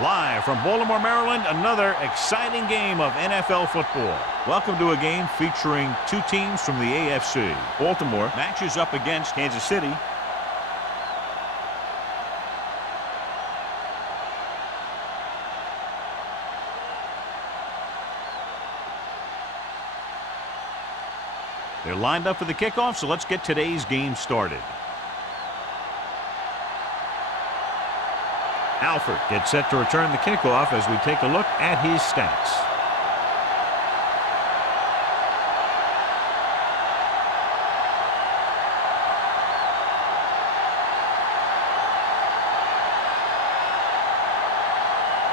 Live from Baltimore, Maryland, another exciting game of NFL football. Welcome to a game featuring two teams from the AFC. Baltimore matches up against Kansas City. They're lined up for the kickoff, so let's get today's game started. Alford gets set to return the kickoff as we take a look at his stats.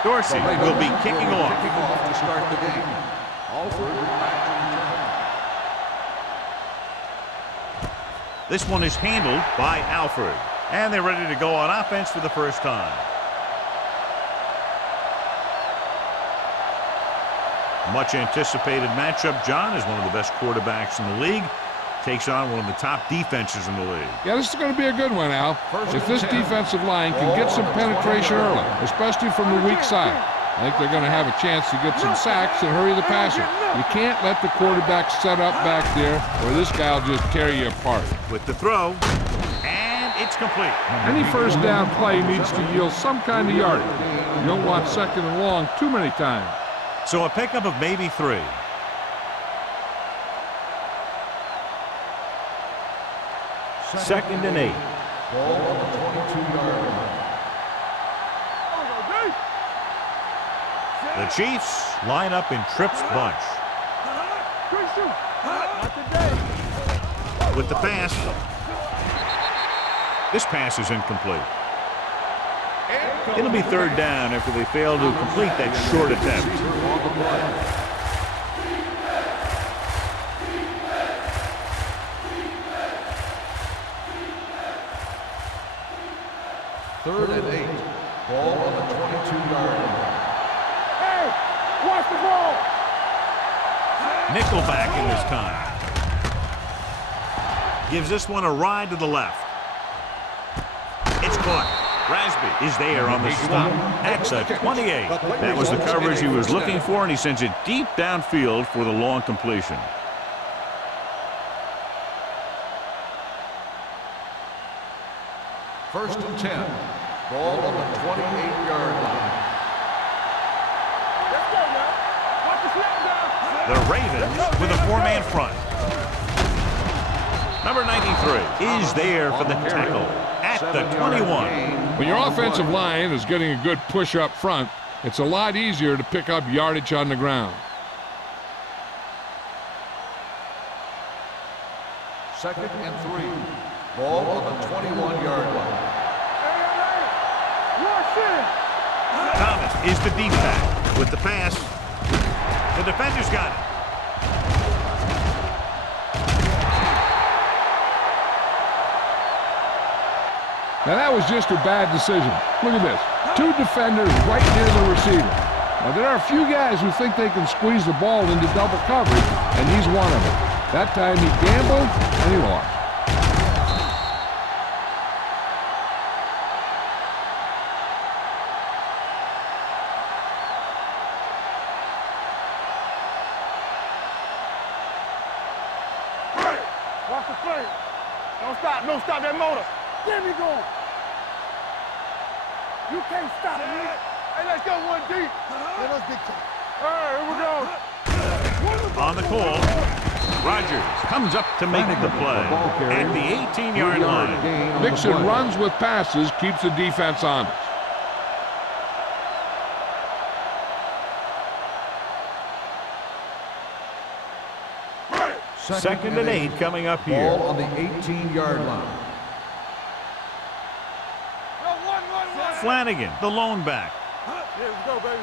Dorsey will be kicking off to start the game. Alford. This one is handled by Alford. And they're ready to go on offense for the first time. Much anticipated matchup, John, as one of the best quarterbacks in the league. Takes on one of the top defenses in the league. Yeah, this is going to be a good one, Al. If this defensive line can get some penetration early, especially from the weak side, I think they're going to have a chance to get some sacks and hurry the passer. You can't let the quarterback set up back there or this guy will just tear you apart. With the throw, and it's complete. Any first down play needs to yield some kind of yardage. You don't want second and long too many times. So a pickup of maybe 3. Second and 8. Ball on the 22-yard line. The Chiefs line up in trips bunch. With the pass. This pass is incomplete. It'll be third down after they fail to complete that short attempt. Third and 8. Ball on the 22-yard line. Hey, watch the ball. Nickelback in this time. Gives this one a ride to the left. It's caught. Rasby is there on the stop. That's a 28. That was the coverage he was looking for, and he sends it deep downfield for the long completion. First and 10. Ball on the 28-yard line. Let's go now. Watch the snap down. The Ravens with a 4-man front. Number 93 is there for the tackle at the 21. When your offensive line is getting a good push up front, it's a lot easier to pick up yardage on the ground. Second and 3. Ball on the 21-yard line. Thomas is the deep back with the pass. The defender's got it. Now that was just a bad decision. Look at this. 2 defenders right near the receiver. Now there are a few guys who think they can squeeze the ball into double coverage, and he's one of them. That time he gambled, and he lost. Watch the flame. Don't stop that motor. There we go. You can't stop it, man. Hey, let's go 1 deep. Let us get to it. All right, here we go. On the call, Rodgers comes up to make the play at the 18-yard line. Mixon runs with passes, keeps the defense honest. Second and 8 coming up here. Ball on the 18-yard line. Flanagan, the lone back. Here we go, baby.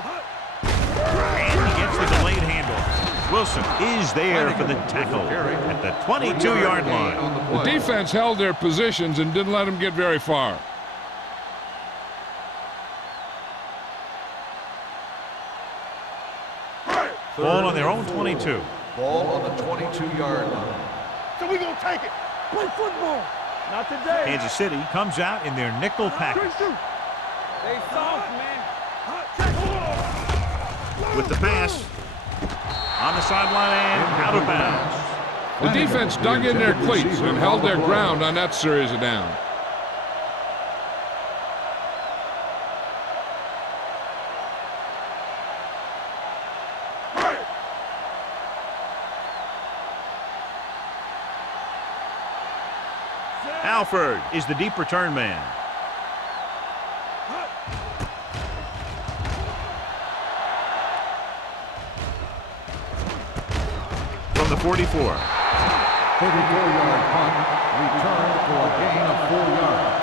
And he gets the delayed handoff. Wilson is there for the tackle at the 22-yard line. The defense held their positions and didn't let them get very far. Ball on their own 22. Ball on the 22-yard line. So we gonna take it. Play football. Not today. Kansas City comes out in their nickel package. They soft, man. with the pass. On the sideline and out of bounds. The defense dug in their cleats and held their ground on that series of downs. Alford is the deep return man. From the 44. 34-yard punt, returned for a gain of 4 yards.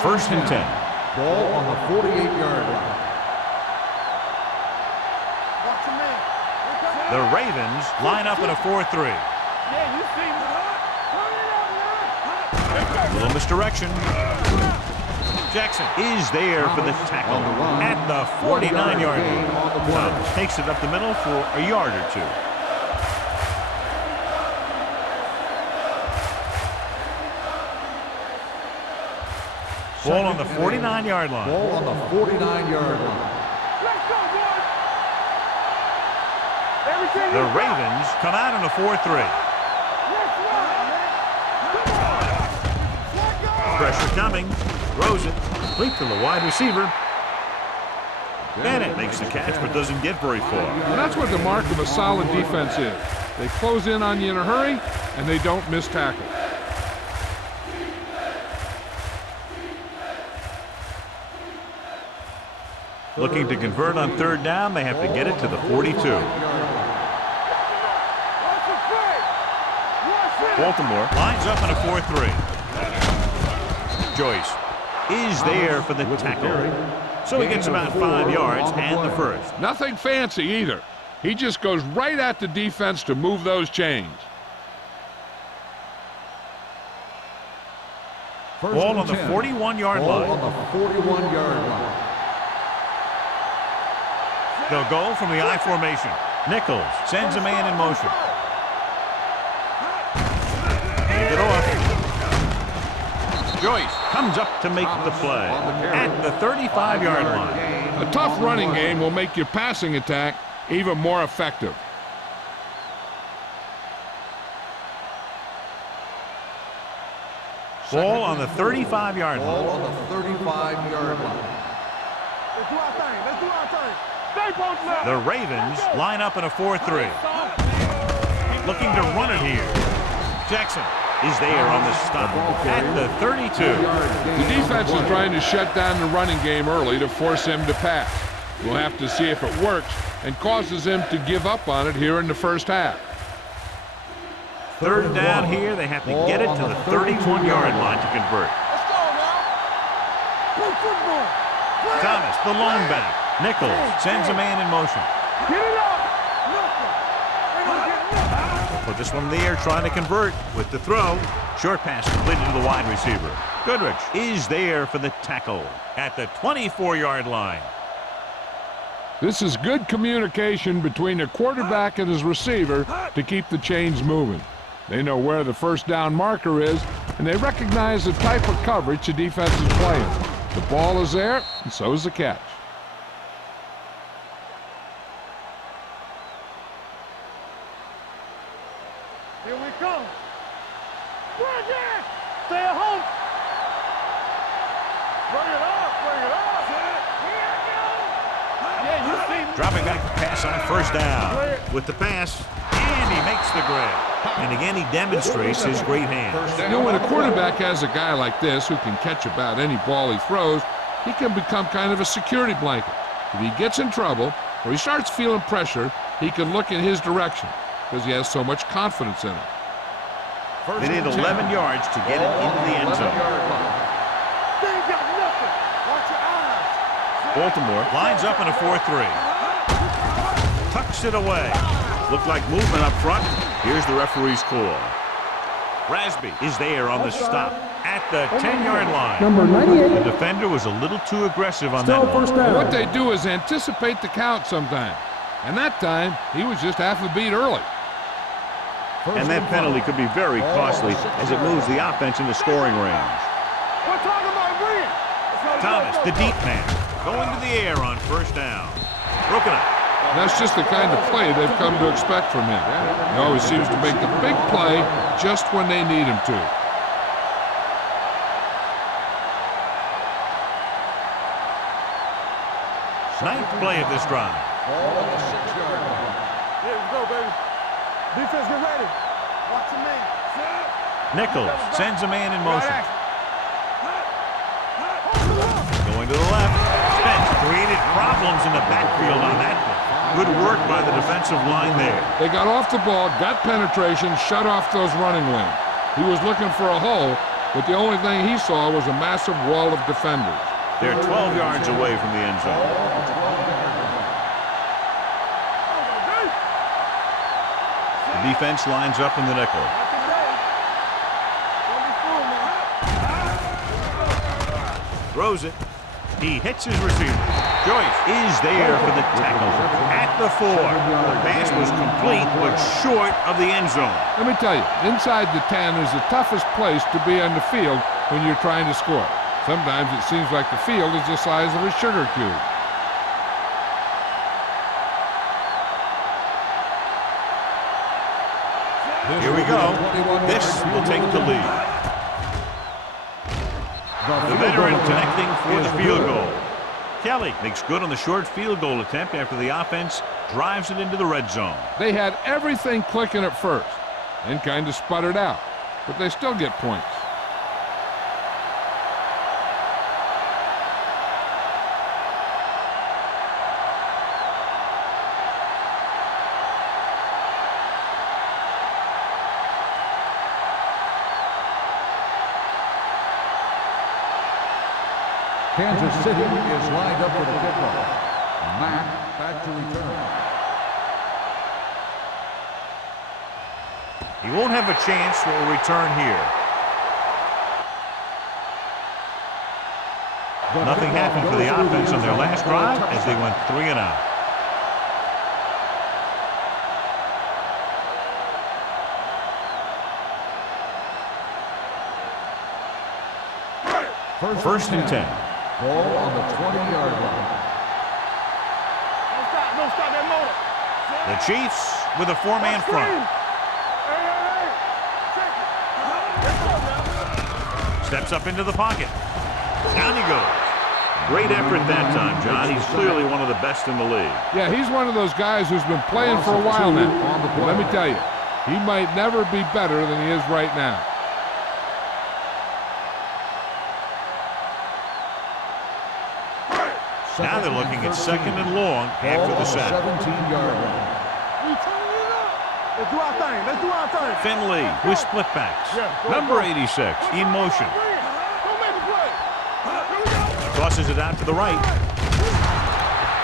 First and 10. Ball on the 48-yard line. The Ravens line up in a 4-3. Little misdirection. Jackson is there for the tackle at the 49-yard line. Takes it up the middle for a yard or two. Ball on the 49-yard line. Ball on the 49-yard line. The Ravens come out in a 4-3. Pressure coming. Throws it. Complete to the wide receiver. Bennett makes the catch but doesn't get very far. And that's what the mark of a solid defense is. They close in on you in a hurry, and they don't miss tackle. Looking to convert on third down, they have to get it to the 42. Baltimore lines up in a 4-3. Joyce is there for the tackle. So he gets about 5 yards and the first. Nothing fancy either. He just goes right at the defense to move those chains. Ball on the 41-yard line. Ball on the 41-yard line. They'll go from the I formation. Nichols sends a man in motion. Hand it off. Joyce comes up to make the play at the 35-yard line. A tough running game will make your passing attack even more effective. Ball on the 35-yard Ball line. on the 35-yard line. Let's do our thing. Let's do our thing. The Ravens line up in a 4-3. Looking to run it here. Jackson is there on the stop at the 32. The defense is trying to shut down the running game early to force him to pass. We'll have to see if it works and causes him to give up on it here in the first half. Third down here, they have to get it to the 31-yard line to convert. Let's go now. Play football. Thomas, the lone back. Nichols sends a man in motion. Get it up. Nothing. Put this one in the air, trying to convert with the throw. Short pass completed to the wide receiver. Goodrich is there for the tackle at the 24-yard line. This is good communication between the quarterback and his receiver to keep the chains moving. They know where the first down marker is, and they recognize the type of coverage the defense is playing. The ball is there, and so is the catch. Here we come. Bring it. Stay at home. Bring it up. Bring it up. Yeah, you see me. Dropping back to pass on first down with the pass, and he makes the grab. And again, he demonstrates his great hands. You know, when a quarterback has a guy like this who can catch about any ball he throws, he can become kind of a security blanket. If he gets in trouble or he starts feeling pressure, he can look in his direction because he has so much confidence in him. They need 11 yards to get it into the end zone. They ain't got nothing. Watch your eyes. Baltimore lines up in a 4-3. Tucks it away. Looked like movement up front. Here's the referee's call. Rasby is there on the stop at the 10-yard line. Number 98. The defender was a little too aggressive on that Still one. first down. What they do is anticipate the count sometimes. And that time, he was just half a beat early. And that penalty could be very costly as it moves the offense into scoring range. We're talking about win. Thomas, the deep man, going to the air on first down. Broken up. That's just the kind of play they've come to expect from him. He always seems to make the big play just when they need him to. Ninth play of this drive. Ball on the 6-yard line. Here we go, baby. Defense, get ready. Watch your man. Nichols sends a man in motion. Right action. Going to the left. Spence created problems in the backfield on that one. Good work by the defensive line there. They got off the ball, got penetration, shut off those running lanes. He was looking for a hole, but the only thing he saw was a massive wall of defenders. They're 12 yards away from the end zone. The defense lines up in the nickel. Throws it. He hits his receiver. Joyce is there for the tackle at the 4. The pass was complete, but short of the end zone. Let me tell you, inside the 10 is the toughest place to be on the field when you're trying to score. Sometimes it seems like the field is the size of a sugar cube. Here we go. This will take the lead. The veteran connecting for the field goal. Kelly makes good on the short field goal attempt after the offense drives it into the red zone. They had everything clicking at first and kind of sputtered out, but they still get points. Kansas City is lined up for the kickoff. Mack back to return. He won't have a chance for a return here. Nothing happened for the offense on their last drive as they went 3 and out. First and 10. Ball on the 20-yard line. Don't stop that motor. The Chiefs with a 4-man front. Steps up into the pocket. Down he goes. Great effort that time, John. He's clearly one of the best in the league. Yeah, he's one of those guys who's been playing for a while now. But let me tell you, he might never be better than he is right now. Now they're looking at second and long after the sack. 17-yard line. Let's do our thing. Let's do our thing. Finley with split backs. Number 86 in motion. Don't make a play. Here we go. Tosses it out to the right.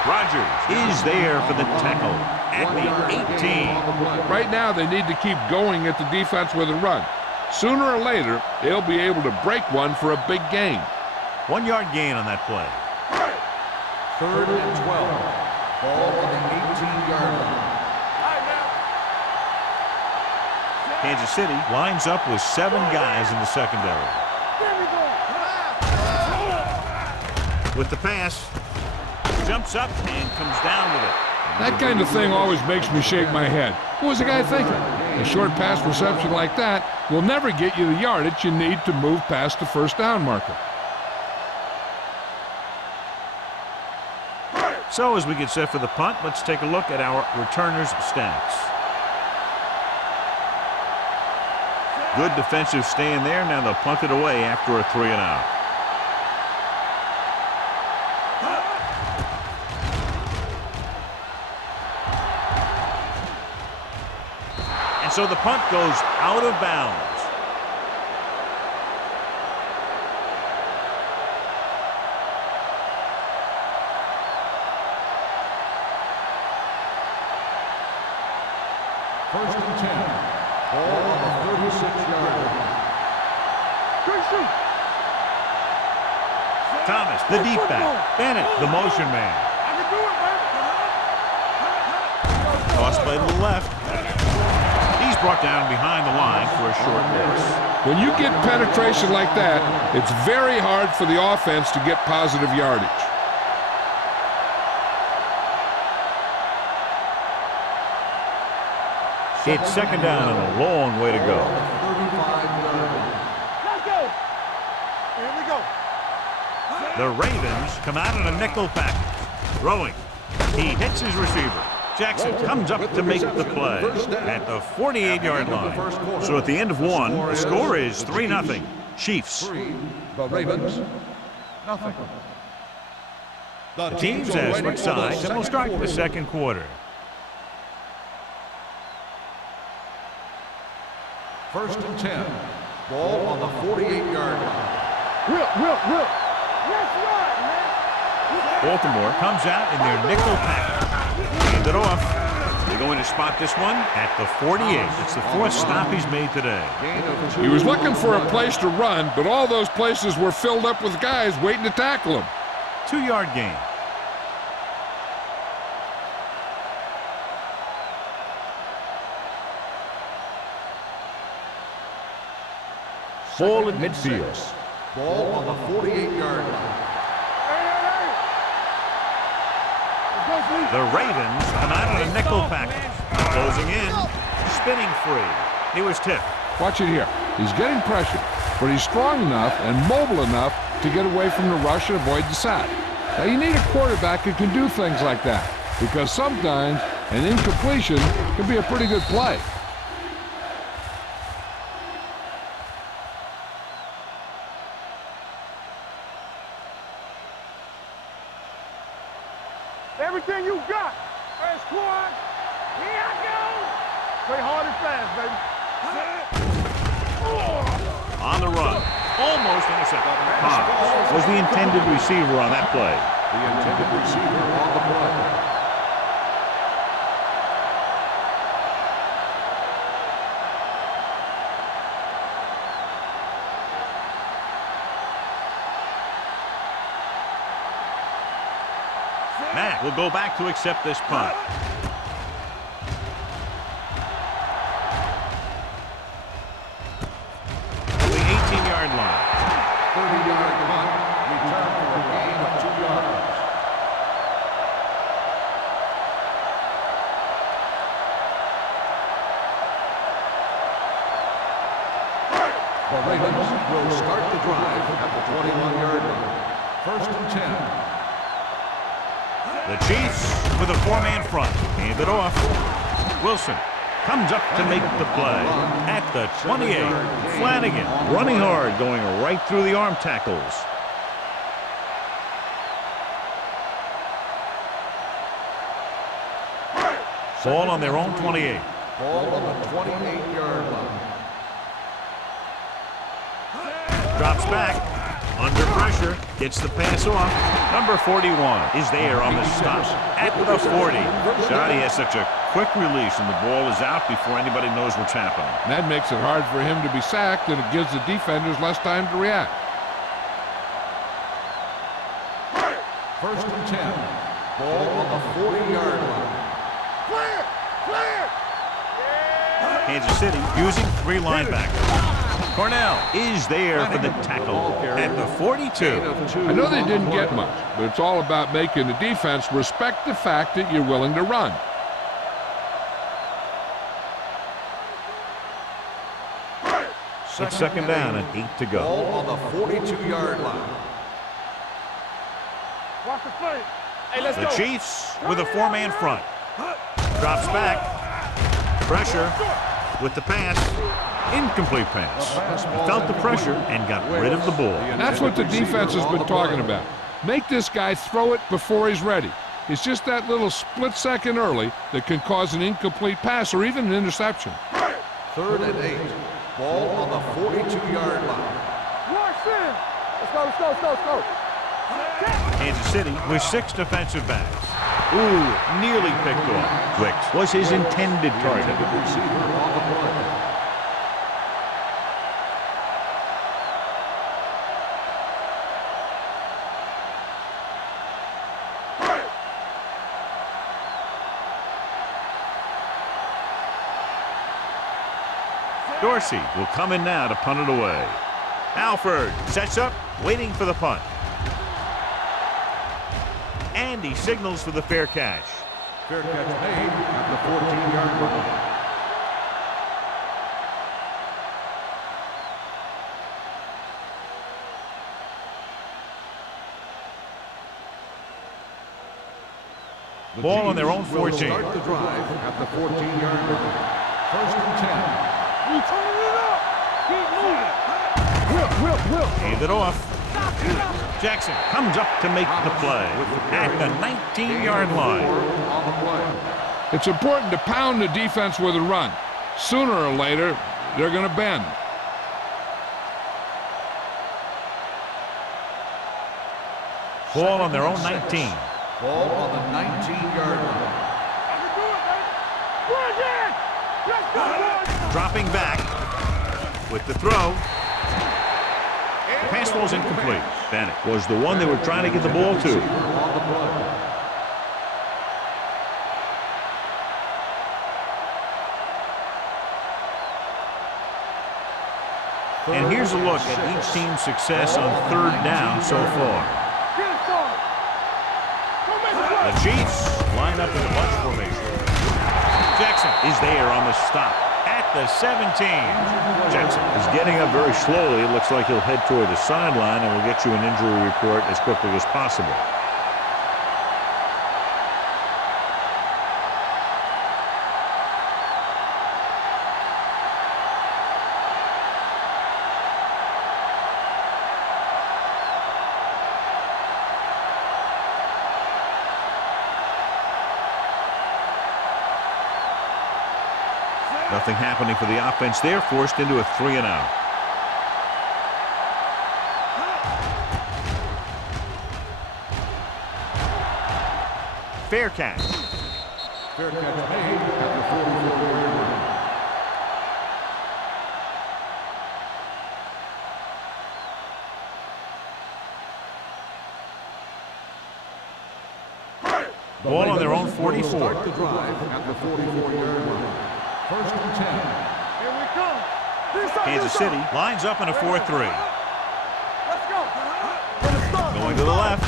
Rogers is there for the tackle at the 18. Right now, they need to keep going at the defense with a run. Sooner or later, they'll be able to break one for a big gain. 1-yard gain on that play. 3rd and 12. Ball on the 18-yard line. Kansas City lines up with 7 guys in the secondary. With the pass, jumps up and comes down with it. That kind of thing always makes me shake my head. What was the guy thinking? A short pass reception like that will never get you the yardage you need to move past the first down marker. So as we get set for the punt, let's take a look at our returners' stats. Good defensive stand there. Now they'll punt it away after a 3 and out. And so the punt goes out of bounds. First and 10. Ball on the 36-yard line. Thomas, the deep back. Bennett, the motion man. Tossed by the left. He's brought down behind the line for a short loss. When you get penetration like that, it's very hard for the offense to get positive yardage. It's second down and a long way to go. Let's go. Here we go. The Ravens come out in a nickel package. Throwing. He hits his receiver. Jackson comes up to make the play at the 48-yard line. So at the end of one, the score is 3-0. Chiefs. The Ravens, nothing. The teams have switched sides, and we'll start the second quarter. First and 10. Ball on the 48-yard line. Will. Yes, right, man. Baltimore comes out in their nickel package. Hand it off. They're going to spot this one at the 48. It's the fourth stop he's made today. He was looking for a place to run, but all those places were filled up with guys waiting to tackle him. 2-yard gain. Ball at midfield. Ball on the 48-yard line. The Ravens come out in a nickel package. Closing in. Spinning free. He was tipped. Watch it here. He's getting pressure, but he's strong enough and mobile enough to get away from the rush and avoid the sack. Now, you need a quarterback who can do things like that, because sometimes an incompletion can be a pretty good play. Everything you got. Hey, squad. Here I go. Play hard and fast, baby. On the run. Almost intercepted. Hobbs was the intended receiver on that play. The intended receiver on the play. Matt will go back to accept this punt. To the 18-yard line. 30-yard punt. Return for a gain of 2 yards. The Ravens will start the drive at the 21-yard line. First and 10. The Chiefs with a 4-man front. Hand it off. Wilson comes up to make the play at the 28. Flanagan running hard, going right through the arm tackles. Ball on their own 28. Ball on the 28-yard line. Drops back. Under pressure, gets the pass off. Number 41 is there on the stop at the 40. Johnny has such a quick release, and the ball is out before anybody knows what's happening. And that makes it hard for him to be sacked, and it gives the defenders less time to react. First and 10. Ball on the 40-yard line. Clear. Kansas City using 3 linebackers. Cornell is there for the tackle at the 42. I know they didn't get much, but it's all about making the defense respect the fact that you're willing to run. It's second down and 8 to go. Ball on the 42-yard line. Watch the play. Hey, let's The go. Chiefs with a 4-man front. Drops back. Pressure with the pass. Incomplete pass. He felt the pressure and got rid of the ball. That's what the defense has been talking about. Make this guy throw it before he's ready. It's just that little split second early that can cause an incomplete pass or even an interception. Third and 8. Ball on the 42-yard line. Watch in. Let's go. Kansas City with 6 defensive backs. Ooh, nearly picked off. Wicks was his intended target. Receiver on the play. Dorsey will come in now to punt it away. Alford sets up, waiting for the punt. And he signals for the fair catch. Fair catch made at the 14-yard line. Ball on their own 14. Start the drive at the 14-yard line. First and 10. We turning it up. Keep moving. Will. Gave it off. Jackson comes up to make the play at the 19-yard line. On the play. It's important to pound the defense with a run. Sooner or later, they're going to bend. Ball on their own 19. Ball on the 19-yard line. Let's go. Dropping back with the throw. The pass ball's incomplete. Bennett was the one they were trying to get the ball to. On the play. And here's a look at each team's success on third down so far. The Chiefs line up in a bunch formation. Jackson is there on the stop at the 17. Jackson is getting up very slowly. It looks like he'll head toward the sideline, and we'll get you an injury report as quickly as possible. Nothing happening for the offense there, forced into a 3-and-out. Fair catch. Fair catch made at the 44-yard line. Ball on their own 44. Start the drive at the 44-yard line. First and 10. Here we come. Kansas City lines up in a 4-3. Let's go. Going to the left.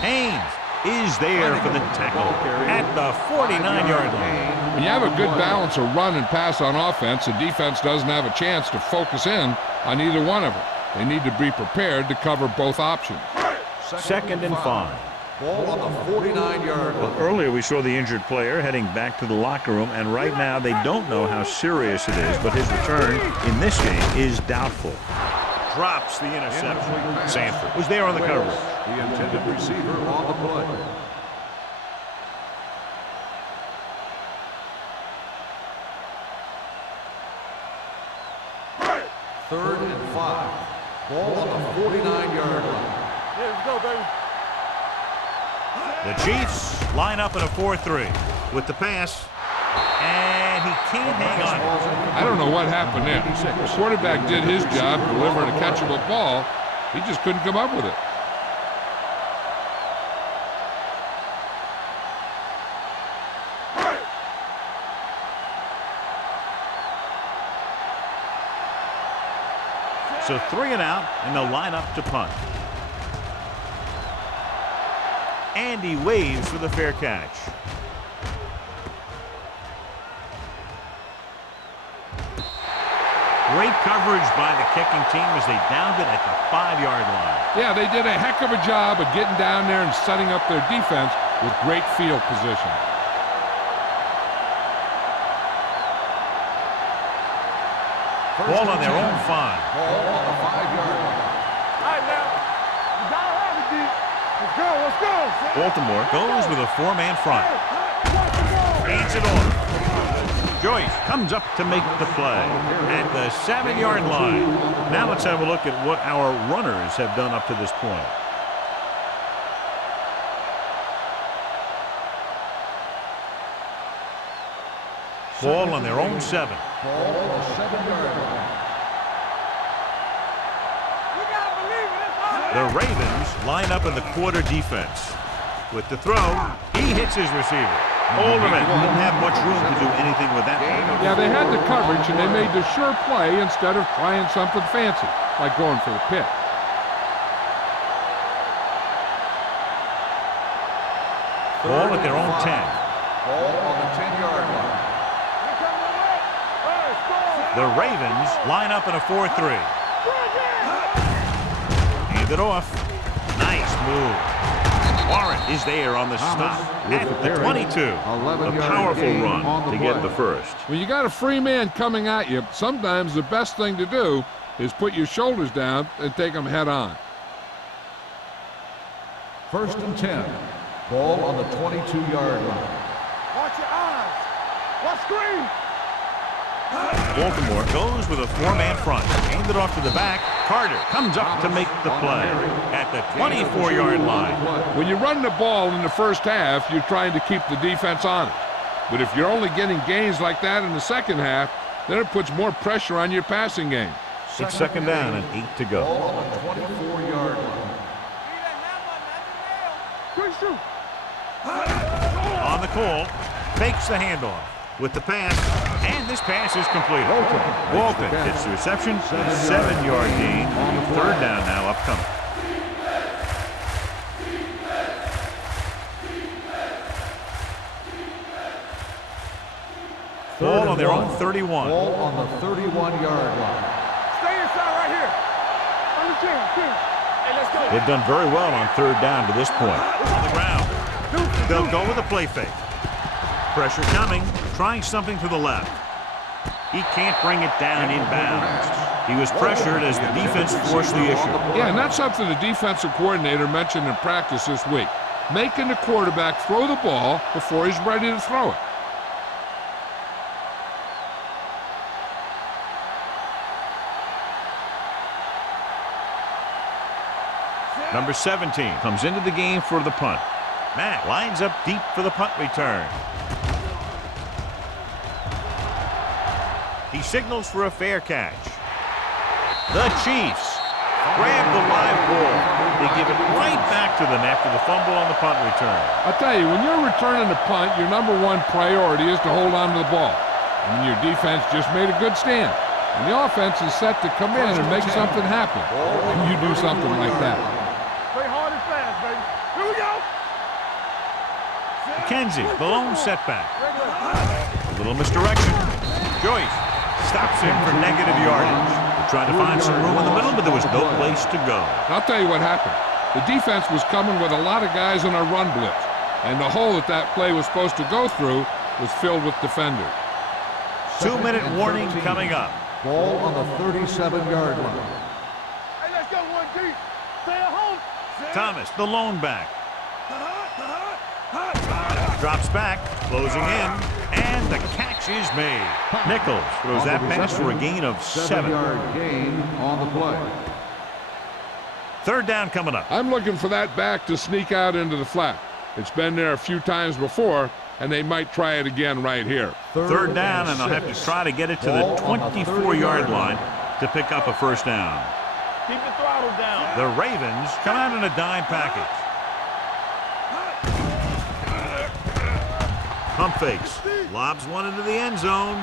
Haynes is there for the tackle at the 49-yard line. When you have a good balance of run and pass on offense, the defense doesn't have a chance to focus in on either one of them. They need to be prepared to cover both options. Second and 5. Ball on the 49-yard line. Well, earlier we saw the injured player heading back to the locker room, and right now they don't know how serious it is, but his return in this game is doubtful. Drops the interception. Sanford was there on the coverage. The intended receiver on the play. Third and 5. Ball on the 49-yard line. Here we go, baby. The Chiefs line up in a 4-3 with the pass, and he can't hang on. I don't know what happened there. The quarterback did his job, delivering a catchable ball. He just couldn't come up with it. So 3-and-out, and they'll line up to punt. And he waves for the fair catch. Great coverage by the kicking team as they downed it at the 5-yard line. Yeah, they did a heck of a job of getting down there and setting up their defense with great field position. Ball on their own 5. Ball on the 5-yard line. All right, now. You gotta have it, D. Let's go, let's go. Baltimore goes with a 4-man front. Hands it off. Joyce comes up to make the play at the 7-yard line. Now let's have a look at what our runners have done up to this point. Ball on their own 7. Ball on the 7-yard line. You gotta believe it. It's all The Ravens line up in the quarter defense. With the throw, he hits his receiver. Hold him in. Didn't have much room to do anything with that one. Yeah, they had the coverage, and they made the sure play instead of trying something fancy, like going for the pick. Ball at their own 10. Ball on the 10-yard line. The Ravens line up in a 4-3. Hand it off. Nice move. Warren is there on the stop at the 22. A powerful run to get the first. When you got a free man coming at you, sometimes the best thing to do is put your shoulders down and take them head on. 1st and 10. Ball on the 22-yard line. Watch your eyes. Watch screen. Baltimore goes with a 4-man front. Hand it off to the back. Carter comes up to make the play at the 24-yard line. When you run the ball in the first half, you're trying to keep the defense honest. But if you're only getting gains like that in the second half, then it puts more pressure on your passing game. It's 2nd down and 8 to go. Ball on the 24-yard line. On the call, fakes the handoff with the pass, and this pass is completed. Walton gets the reception, a 7-yard gain. 3rd down now upcoming. Ball on their own 31. Ball on the 31-yard line. Stay inside right here. On the 10. Hey, let's go. They've done very well on 3rd down to this point. On the ground. They'll go with a play fake. Pressure coming, trying something to the left. He can't bring it down inbounds. He was pressured as the defense forced the issue. Yeah, and that's something the defensive coordinator mentioned in practice this week. Making the quarterback throw the ball before he's ready to throw it. Number 17 comes into the game for the punt. Matt lines up deep for the punt return. He signals for a fair catch. The Chiefs grab the live ball. They give it right back to them after the fumble on the punt return. I'll tell you, when you're returning a punt, your number one priority is to hold on to the ball. And your defense just made a good stand. And the offense is set to come in and make something happen. And you do something like that. Play hard and fast, baby. Here we go. McKenzie, the lone setback. A little misdirection. Joyce stops him for negative yardage. They're trying to find some room in the middle, but there was no place to go. I'll tell you what happened. The defense was coming with a lot of guys on a run blitz. And the hole that play was supposed to go through was filled with defenders. 2-minute warning coming up. Ball on the 37-yard line. Hey, let's go one deep. Stay at home. Thomas, the lone back. Drops back, closing in, and the catch is made. Nichols throws that pass for a gain of 7. 7-yard gain on the play. 3rd down coming up. I'm looking for that back to sneak out into the flat. It's been there a few times before, and they might try it again right here. 3rd down, and they'll have to try to get it to the 24-yard line to pick up a 1st down. Keep the throttle down. The Ravens come out in a dime package. Pump fakes. Lobs one into the end zone.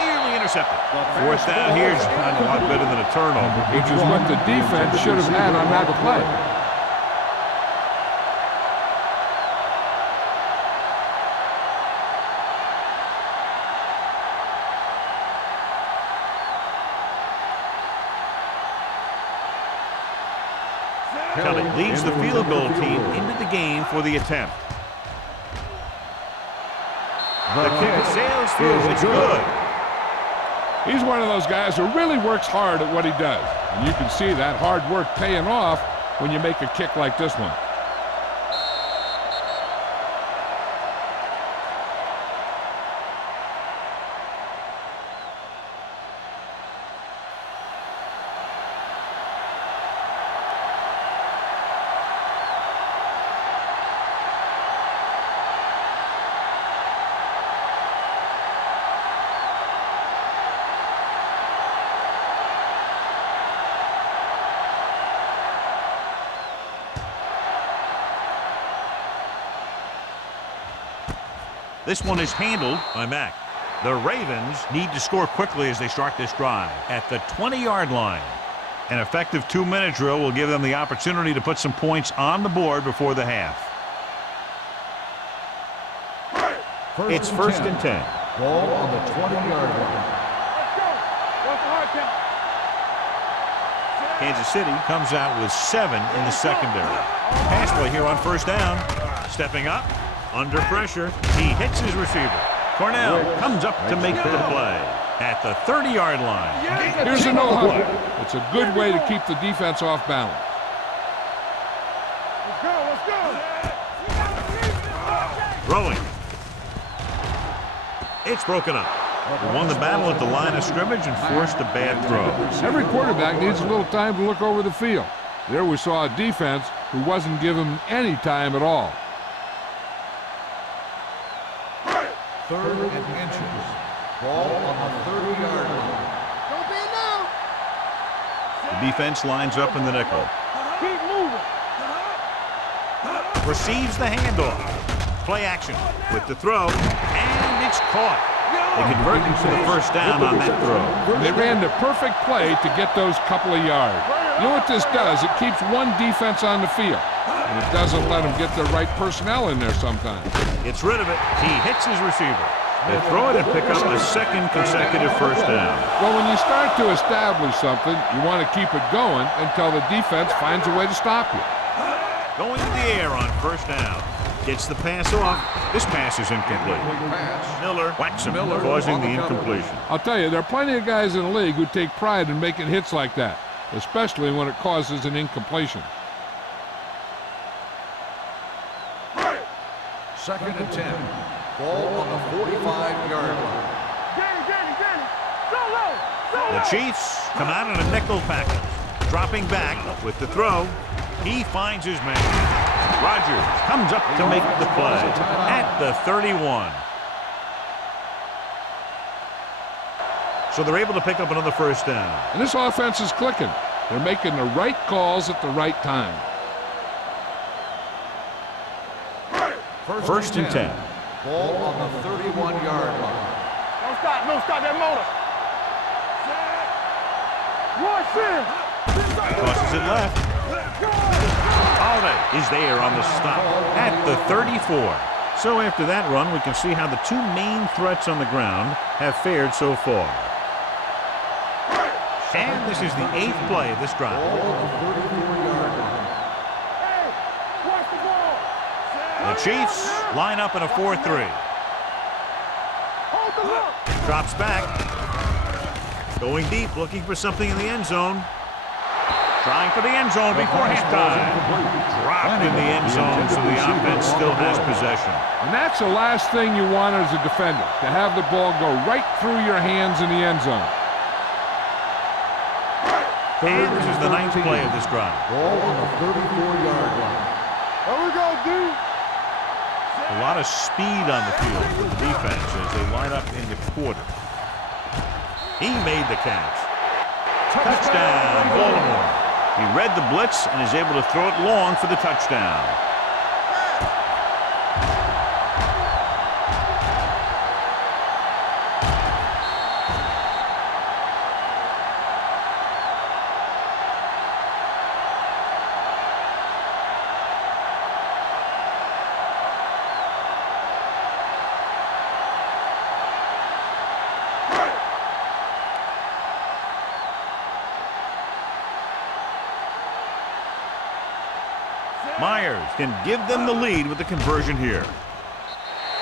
Nearly intercepted. 4th down here is kind of a lot better than a turnover. Which is what the defense should have had on that play. Kelly leads the field goal team into the game for the attempt. The kick sails through. It's good. He's one of those guys who really works hard at what he does. And you can see that hard work paying off when you make a kick like this one. This one is handled by Mack. The Ravens need to score quickly as they start this drive at the 20-yard line. An effective 2-minute drill will give them the opportunity to put some points on the board before the half. It's first and 10. Ball on the 20-yard line. Let's go. What's the hard count? Kansas City comes out with 7 in the secondary. Pass play here on first down. Stepping up, under pressure. He hits his receiver. Cornell comes up to make the play at the 30-yard line. Here's a no-huddle. It's a good way to keep the defense off balance. Let's go. Let's go. Throwing. It's broken up. They won the battle at the line of scrimmage and forced a bad throw. Every quarterback needs a little time to look over the field. There we saw a defense who wasn't given any time at all. 3rd and inches. Ball on the 30-yard line. Don't be now. The defense lines up in the nickel. Keep moving. Receives the handoff. Play action with the throw, and it's caught. They convert into the first down on that throw. They ran the perfect play to get those couple of yards. You know what this does? It keeps one defense on the field, and it doesn't let them get the right personnel in there sometimes. Gets rid of it. He hits his receiver. They throw it and pick up the second consecutive first down. Well, when you start to establish something, you want to keep it going until the defense finds a way to stop you. Going to the air on first down. Gets the pass off. This pass is incomplete. Miller whacks him, causing the incompletion. I'll tell you, there are plenty of guys in the league who take pride in making hits like that, especially when it causes an incompletion. 2nd and 10. Ball on the 45-yard line. Danny. Go low. The Chiefs come out in a nickel package. Dropping back with the throw. He finds his man. Rodgers comes up to make the play at the 31. So they're able to pick up another first down. And this offense is clicking. They're making the right calls at the right time. First and 10. 10. Ball on the 31-yard line. Don't stop that motor. Rush in. Tosses it left. Holiday is there on the stop at the 34. So after that run, we can see how the two main threats on the ground have fared so far. And this is the 8th play of this drive. Ball on the 34-yard line. Hey, watch the ball. The Chiefs line up in a 4-3. Hold the look. Drops back. Going deep, looking for something in the end zone. Trying for the end zone before halftime. Dropped in the end zone, so the offense still has possession. And that's the last thing you want as a defender, to have the ball go right through your hands in the end zone. And this is the 9th play of this drive. Ball on the 34-yard line. There we go, D. A lot of speed on the field for the defense as they line up in the quarter. He made the catch. Touchdown, Baltimore. He read the blitz and is able to throw it long for the touchdown. Myers can give them the lead with the conversion here.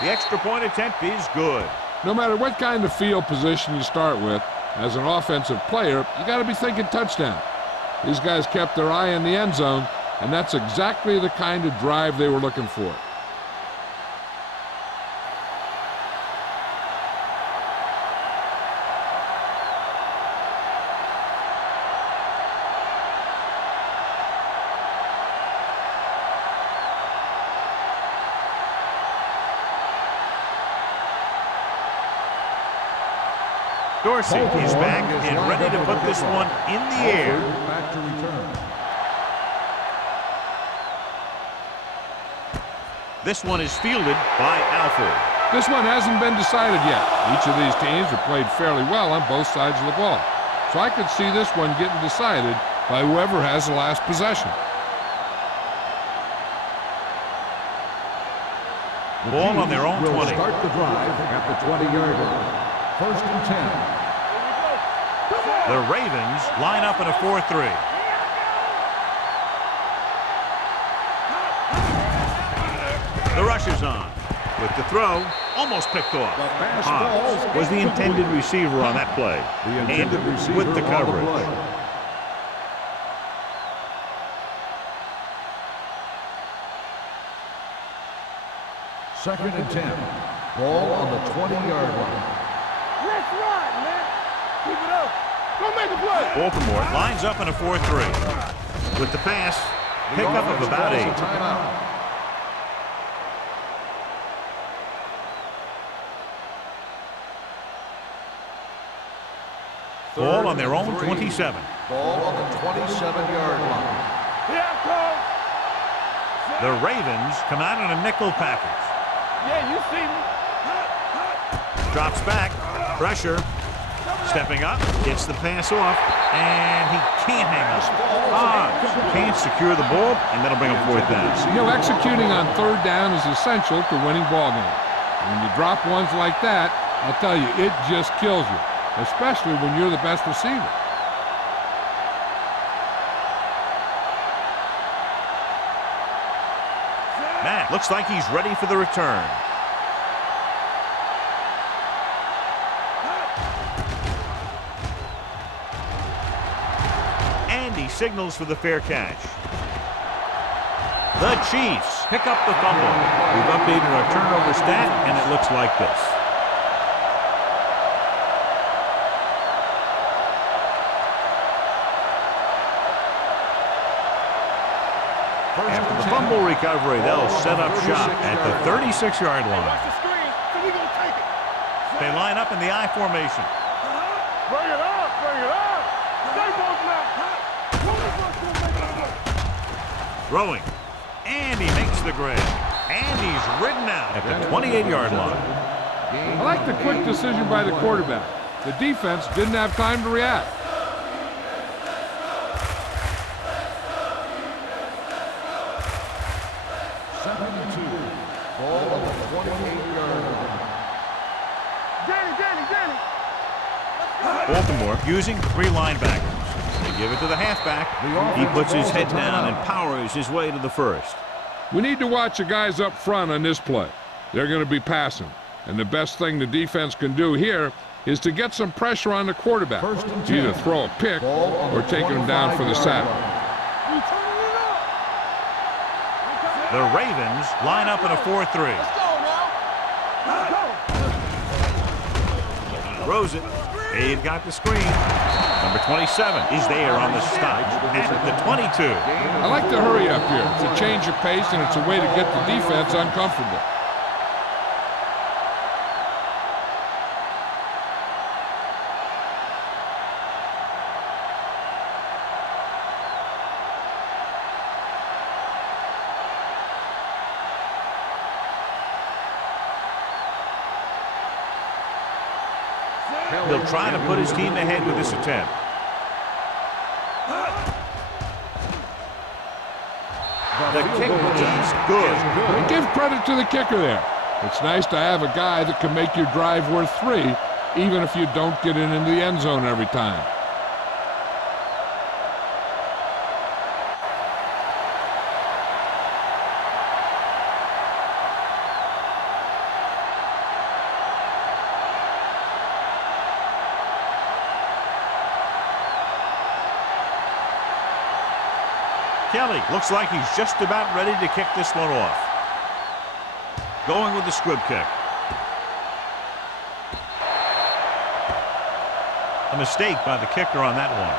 The extra point attempt is good. No matter what kind of field position you start with, as an offensive player, you got to be thinking touchdown. These guys kept their eye on the end zone, and that's exactly the kind of drive they were looking for. Dorsey is back and ready to put this one in the air. Back to return. This one is fielded by Alford. This one hasn't been decided yet. Each of these teams have played fairly well on both sides of the ball. So I could see this one getting decided by whoever has the last possession. The Ball on their own will 20. Start the drive at the 20-yard line. First and 10. The Ravens line up in a 4-3. The rush is on. With the throw, almost picked off. Hobbs was the intended receiver on that play. And with the coverage. Second and 10. Ball on the 20-yard line. Let's run, man. Keep it up. Go make a play. Baltimore lines up in a 4-3. With the pass, pickup of about 8. Timeout. Ball on their own 27. Ball on the 27-yard line. Here I come. The Ravens come out in a nickel package. Yeah, you see me. Drops back. Pressure. Stepping up. Gets the pass off. And he can't hang on. Hobbs can't secure the ball, and that'll bring up 4th down. You know, executing on 3rd down is essential to winning ball games. When you drop ones like that, I'll tell you, it just kills you, especially when you're the best receiver. Matt looks like he's ready for the return. And he signals for the fair catch. The Chiefs pick up the fumble. We've updated our turnover stat, and it looks like this. After the fumble recovery, they'll set up shop at the 36-yard line. Watch the screen, so we gonna take it. They line up in the I formation. Bring it up, bring it up. Stay both now. Throwing. And he makes the grab. And he's ridden out at the 28-yard line. I like the quick decision by the quarterback. The defense didn't have time to react. Second and 2. Ball on the 28-yard line. Danny. Baltimore using 3 linebackers. They give it to the halfback. He puts his head down and powers his way to the first. We need to watch the guys up front on this play. They're going to be passing. And the best thing the defense can do here is to get some pressure on the quarterback. To either throw a pick or take him down for the sack. The Ravens line up in a 4-3. Throws it. They've got the screen. Number 27 is there on the stop at the 22. I like to hurry up here. It's a change of pace, and it's a way to get the defense uncomfortable. He'll try to put his team ahead with this attempt. The kick is good. And give credit to the kicker there. It's nice to have a guy that can make your drive worth 3, even if you don't get it into the end zone every time. Kelly looks like he's just about ready to kick this one off. Going with the squib kick. A mistake by the kicker on that one.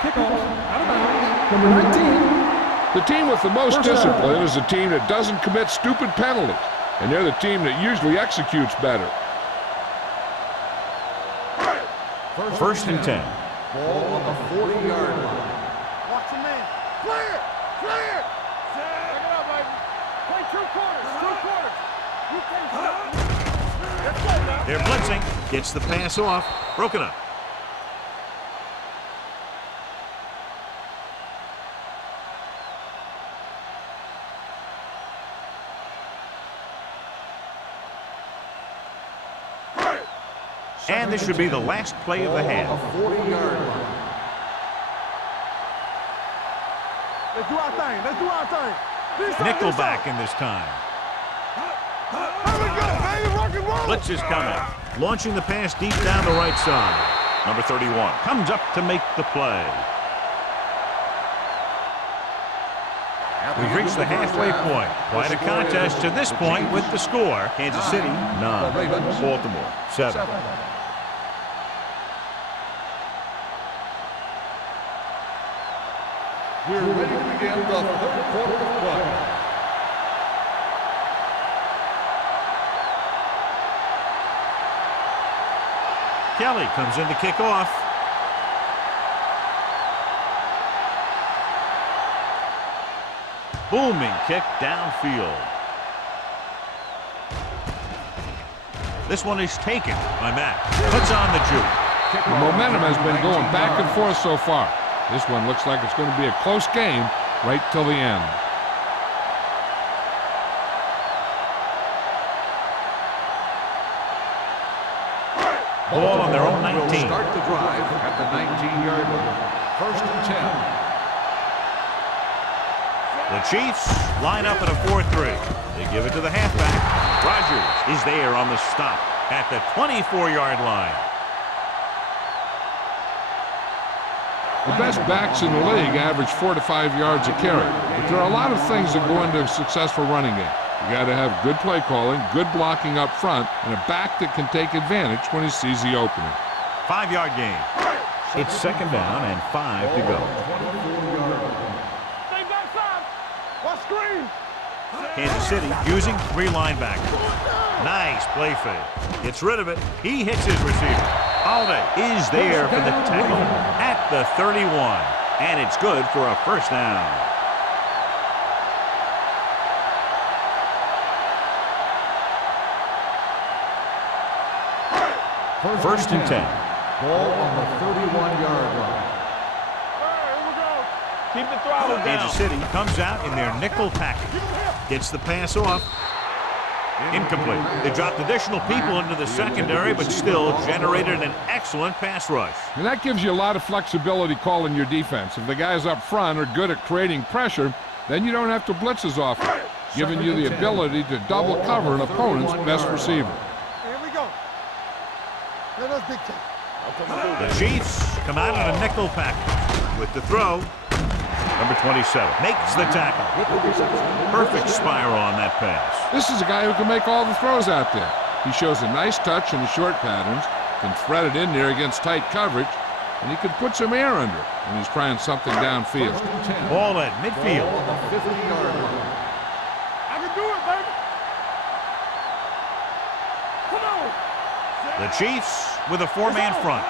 Kickoff, out of bounds, number 19. The team with the most discipline is the team that doesn't commit stupid penalties, and they're the team that usually executes better. First and 10. Ball on the 40-yard line. Watch the man. Clear. Bring it up, baby. Play 2 quarters. They're blitzing. Gets the pass off. Broken up. And this should be the last play of the half. 40-yard line. Let's do our thing. Let's do our thing. Nickelback in this time. Here we go, baby. Rock and roll. Blitz is coming. Launching the pass deep down the right side. Number 31 comes up to make the play. We've reached the halfway point. Quite a contest to this point with the score. Kansas City, 9. Baltimore, 7. We're ready to begin the third quarter of play. Kelly comes in to kick off. Booming kick downfield. This one is taken by Mack. Puts on the juke. The momentum has been going back and forth so far. This one looks like it's going to be a close game right till the end. Ball on their own 19. Will start the drive at the 19-yard line. First and 10. The Chiefs line up at a 4-3. They give it to the halfback. Rodgers is there on the stop at the 24-yard line. The best backs in the league average 4 to 5 yards a carry. But there are a lot of things that go into a successful running game. You got to have good play calling, good blocking up front, and a back that can take advantage when he sees the opening. 5-yard gain. It's second down and 5 to go. Stay backside. Watch screen. Kansas City using 3 linebackers. Nice play fake. Gets rid of it. He hits his receiver. Holiday is there for the tackle at the 31. And it's good for a first down. First and 10. Ball on the 31-yard line. Here we go. Keep the throttle down. Kansas City comes out in their nickel package. Gets the pass off. Incomplete. They dropped additional people into the secondary, but still generated an excellent pass rush. And that gives you a lot of flexibility calling your defense. If the guys up front are good at creating pressure, then you don't have to blitz as often, giving you the ability to double cover an opponent's best receiver. Here we go. Let us dictate. The Chiefs come out in a nickel package with the throw. Number 27 makes the tackle. Perfect spiral on that pass. This is a guy who can make all the throws out there. He shows a nice touch in the short patterns, can thread it in there against tight coverage, and he can put some air under it when he's trying something downfield. Ball at midfield. Ball on the 50-yard line. I can do it, baby. Come on. The Chiefs with a 4-man front.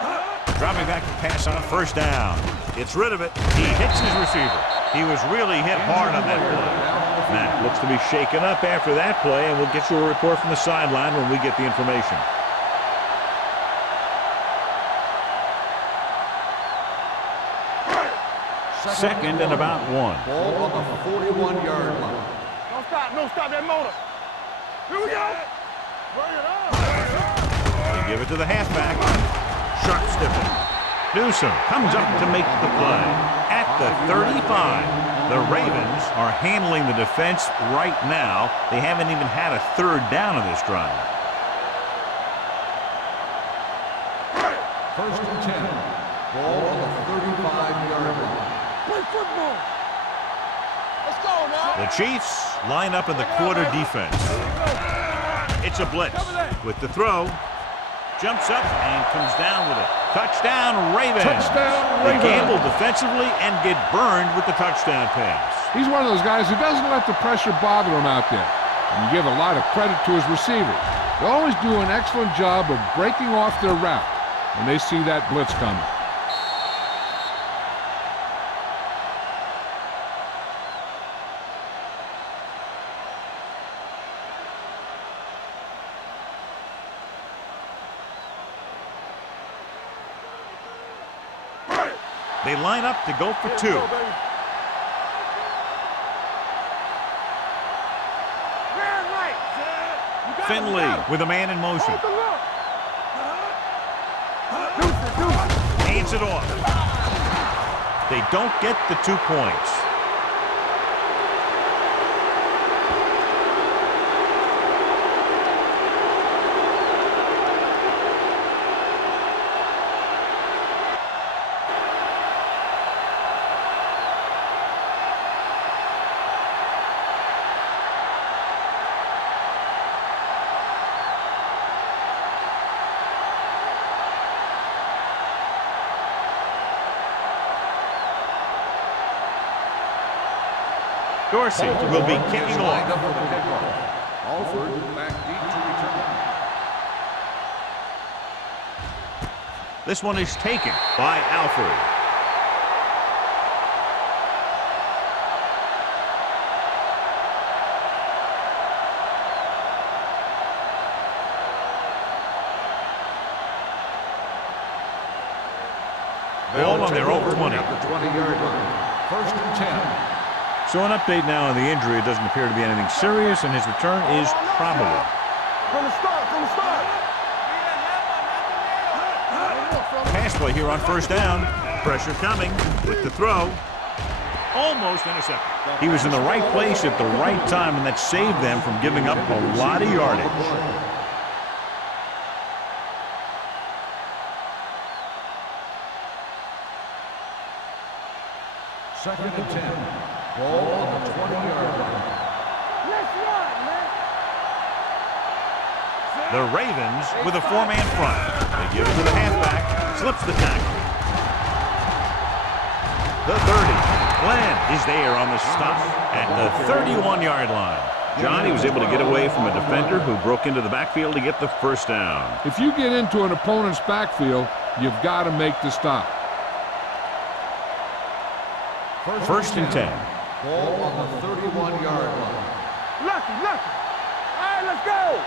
Dropping back to pass on first down. Gets rid of it. He hits his receiver. He was really hit hard on that play. Matt looks to be shaken up after that play, and we'll get you a report from the sideline when we get the information. Second and about 1. Ball on the 41-yard line. Don't stop. Don't stop that motor. Here we go. Bring it on. They give it to the halfback. Sharp stiffing. Newsom comes up to make the play at the 35. The Ravens are handling the defense right now. They haven't even had a third down of this drive. First and 10. Ball on the 35-yard line. Play football. Let's go now. The Chiefs line up in the quarter defense. It's a blitz with the throw. Jumps up and comes down with it. Touchdown, Ravens. Touchdown, They Ravens. gamble defensively and get burned with the touchdown pass. He's one of those guys who doesn't let the pressure bother him out there. And you give a lot of credit to his receivers. They always do an excellent job of breaking off their route when they see that blitz coming. They line up to go for two. Finley with a man in motion. Hands it off. They don't get the 2 points. Dorsey will be kicking off. Alford back deep to return. This one is taken by Alford. Ball on their own 20. At the 20-yard line. First and 10. So an update now on the injury. It doesn't appear to be anything serious, and his return is probable. From the start. Pass play here on first down. Pressure coming with the throw. Almost intercepted. He was in the right place at the right time, and that saved them from giving up a lot of yardage. Second and 10. Ball on the 20-yard line. Let's run, man. The Ravens with a four-man front. They give it to the halfback. Slips the tackle. The 30. Glenn is there on the stop at the 31-yard line. Johnny was able to get away from a defender who broke into the backfield to get the first down. If you get into an opponent's backfield, you've got to make the stop. First and 10. Ball on the 31-yard line. Lucky. All right, let's go.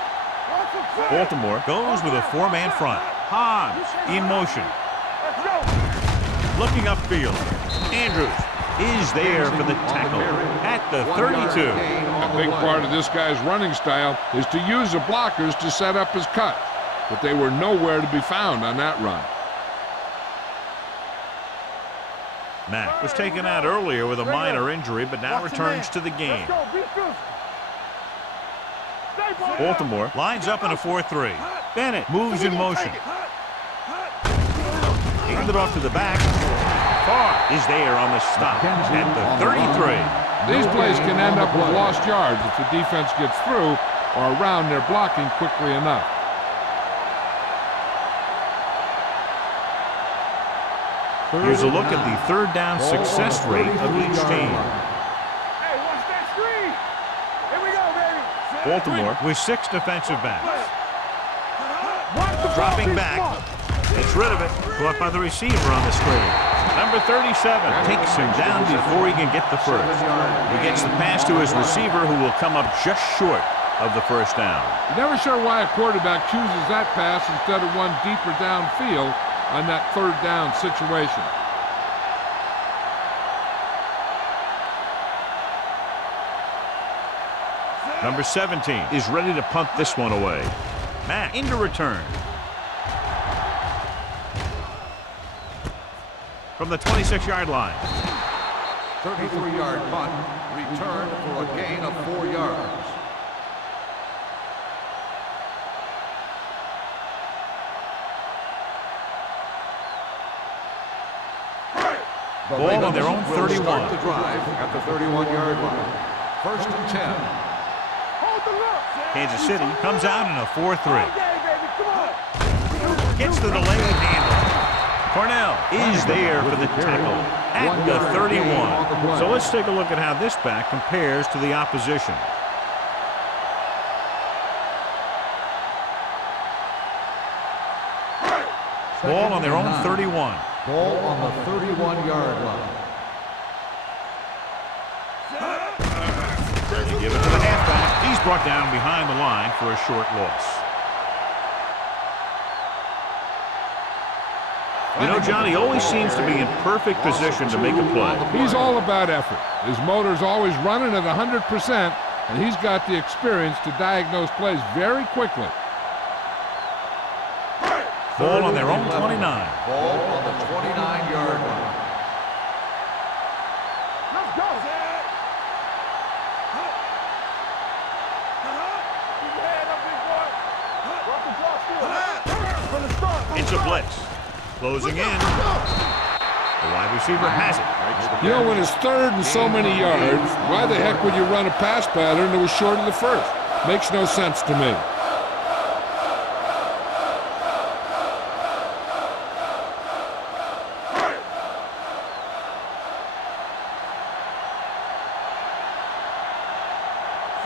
Baltimore goes with a four-man front. Hobbs in motion. Let's go. Looking upfield. Andrews is there for the tackle at the 32. A big part of this guy's running style is to use the blockers to set up his cut, but they were nowhere to be found on that run. Mack was taken out earlier with a minor injury, but now returns to the game. Baltimore lines up in a 4-3. Bennett moves in motion. Handed off to the back. Carr is there on the stop at the 33. These plays can end up with lost yards if the defense gets through or around their blocking quickly enough. Here's a look at the third down success rate of each team. Hey, watch that screen. Here we go, baby. Baltimore with 6 defensive backs. Dropping back. Gets rid of it. Caught by the receiver on the screen. Number 37 takes him down before he can get the first. He gets the pass to his receiver, who will come up just short of the first down. Never sure why a quarterback chooses that pass instead of one deeper downfield on that third down situation. Number 17 is ready to punt this one away. Mack into return. From the 26-yard line. 33-yard punt. Return for a gain of 4 yards. Ball on their own 31. Start the drive at the 31-yard line. First and 10. Hold the look. Kansas City comes out in a 4-3. Okay, baby, come on. Gets the delayed handle. Cornell is there for the tackle at the 31. So let's take a look at how this back compares to the opposition. Ball on their own 31. Ball on the 31-yard line. They give it to the halfback. He's brought down behind the line for a short loss. You know, John, he always seems to be in perfect position to make a play. He's all about effort. His motor's always running at 100%, and he's got the experience to diagnose plays very quickly. Ball on their own 29. Ball on the 29-yard line. Let's go. Keep your head up, big boy. Walk the clock still. From the start. It's a blitz. Closing in. The wide receiver has it. You know, when it's third and so many yards, why the heck would you run a pass pattern that was short of the first? Makes no sense to me.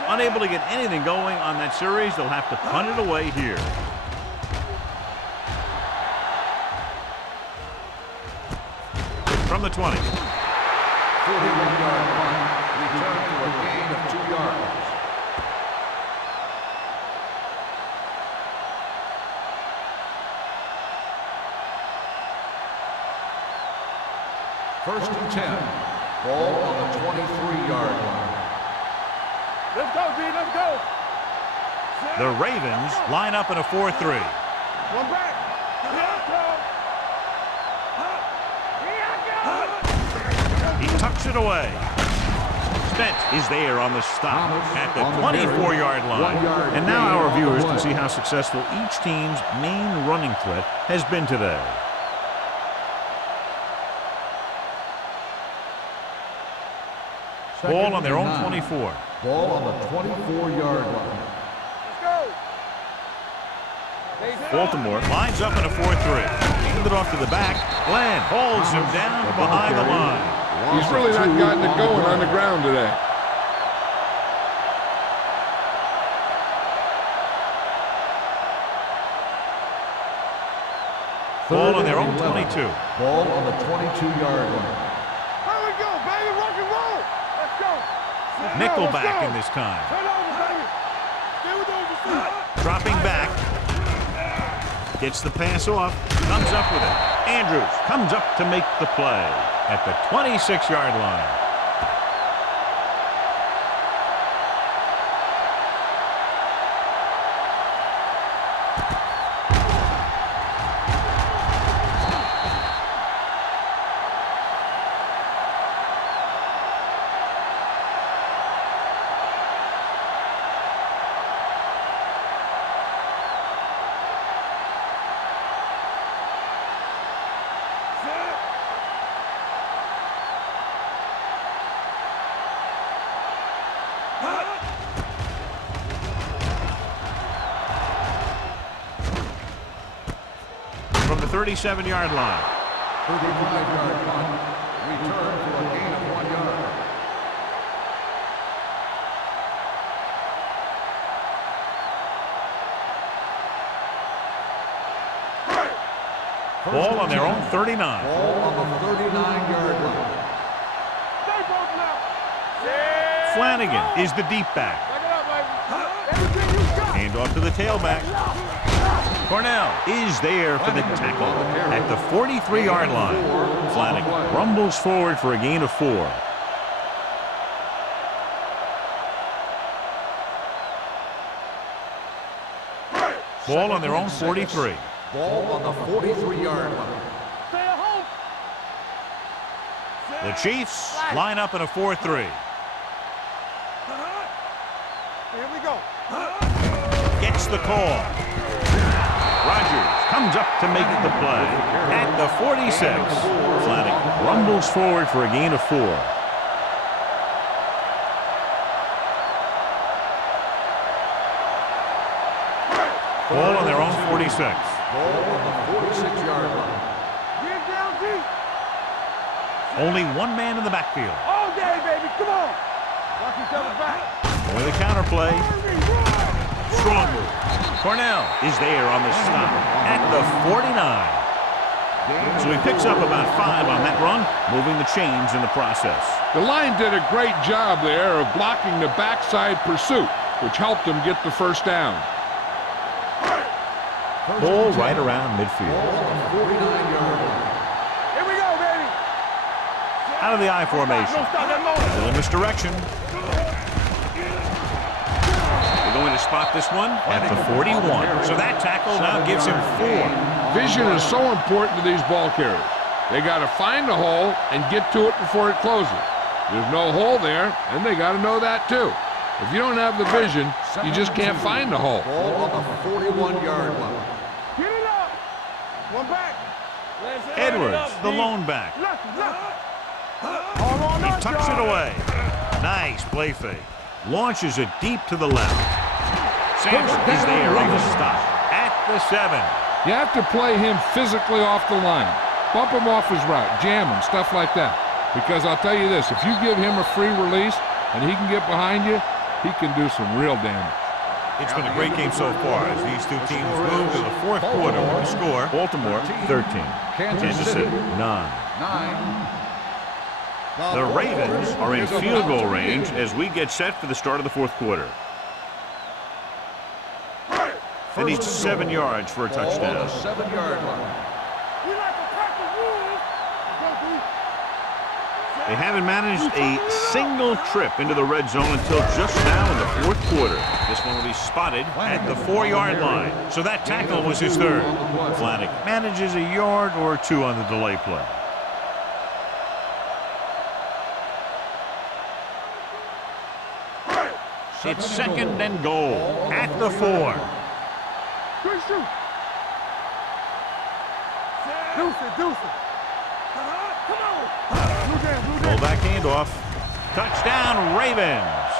Unable to get anything going on that series, they'll have to punt it away here. From the 20. 41-yard punt. Return to a gain of 2 yards. First and 10. Ball on the 23-yard line. Let's go, D. Let's go. The Ravens line up in a 4-3. One back. He tucks it away. Spence is there on the stop at the 24-yard line. And now our viewers can see how successful each team's main running threat has been today. Ball on their own 24. Ball on the 24-yard line. Let's go. Baltimore lines up in a 4-3. Hand it off to the back. Glenn holds him down behind the line. He's really not gotten it going on the ground today. Ball on their own 22. Ball on the 22-yard line. Here we go, baby. Rock and roll. Let's go. Nickelback in this time. Turn over, baby. Stay with those receivers. Dropping back. Gets the pass off. Comes up with it. Andrews comes up to make the play at the 26-yard line. From the 37-yard line. 35-yard punt. Return for a gain of 1 yard. Ball on their own 39. Ball on the 39-yard line. Stay both now. Flanagan is the deep back. Back it up, baby. Everything you got. Hand off to the tailback. Cornell is there for the tackle at the 43-yard line. Flanagan rumbles forward for a gain of 4. Ball on their own 43. Ball on the 43-yard line. Stay at home. The Chiefs line up in a 4-3. Here we go. Gets the call. Rogers comes up to make the play at the 46. Flanagan rumbles forward for a gain of 4. Ball on their own 46. Ball on the 46-yard line. Get down deep. Only one man in the backfield. All day, baby. Come on. Watch each other back. With a counterplay. Strong move. Cornell is there on the stop at the 49. So he picks up about 5 on that run, moving the chains in the process. The line did a great job there of blocking the backside pursuit, which helped them get the first down. Ball right around midfield. Ball on the 49-yard line. Out of the I formation. A little misdirection. They're going to spot this one at the 41. So that tackle now gives him 4. Vision is so important to these ball carriers. They got to find the hole and get to it before it closes. There's no hole there, and they got to know that too. If you don't have the vision, you just can't find the hole. Ball on the 41-yard line. Get it up. One back. Edwards, the lone back. He tucks it away. Nice play fake. Launches it deep to the left. Sampson is there on the stop at the 7. You have to play him physically off the line. Bump him off his route, jam him, stuff like that. Because I'll tell you this, if you give him a free release and he can get behind you, he can do some real damage. It's been a great game so far as these two teams move to the 4th quarter with the score. Baltimore 13, Kansas City 9. The Ravens are in field goal range as we get set for the start of the 4th quarter. They need 7 yards for a touchdown. 7-yard line. They haven't managed a single trip into the red zone until just now in the 4th quarter. This one will be spotted at the 4-yard line. So that tackle was his 3rd. Flanagan manages a yard or 2 on the delay play. It's 2nd and goal at the 4. Good shoot. Deuce it. Come on. Roll back handoff. Touchdown, Ravens.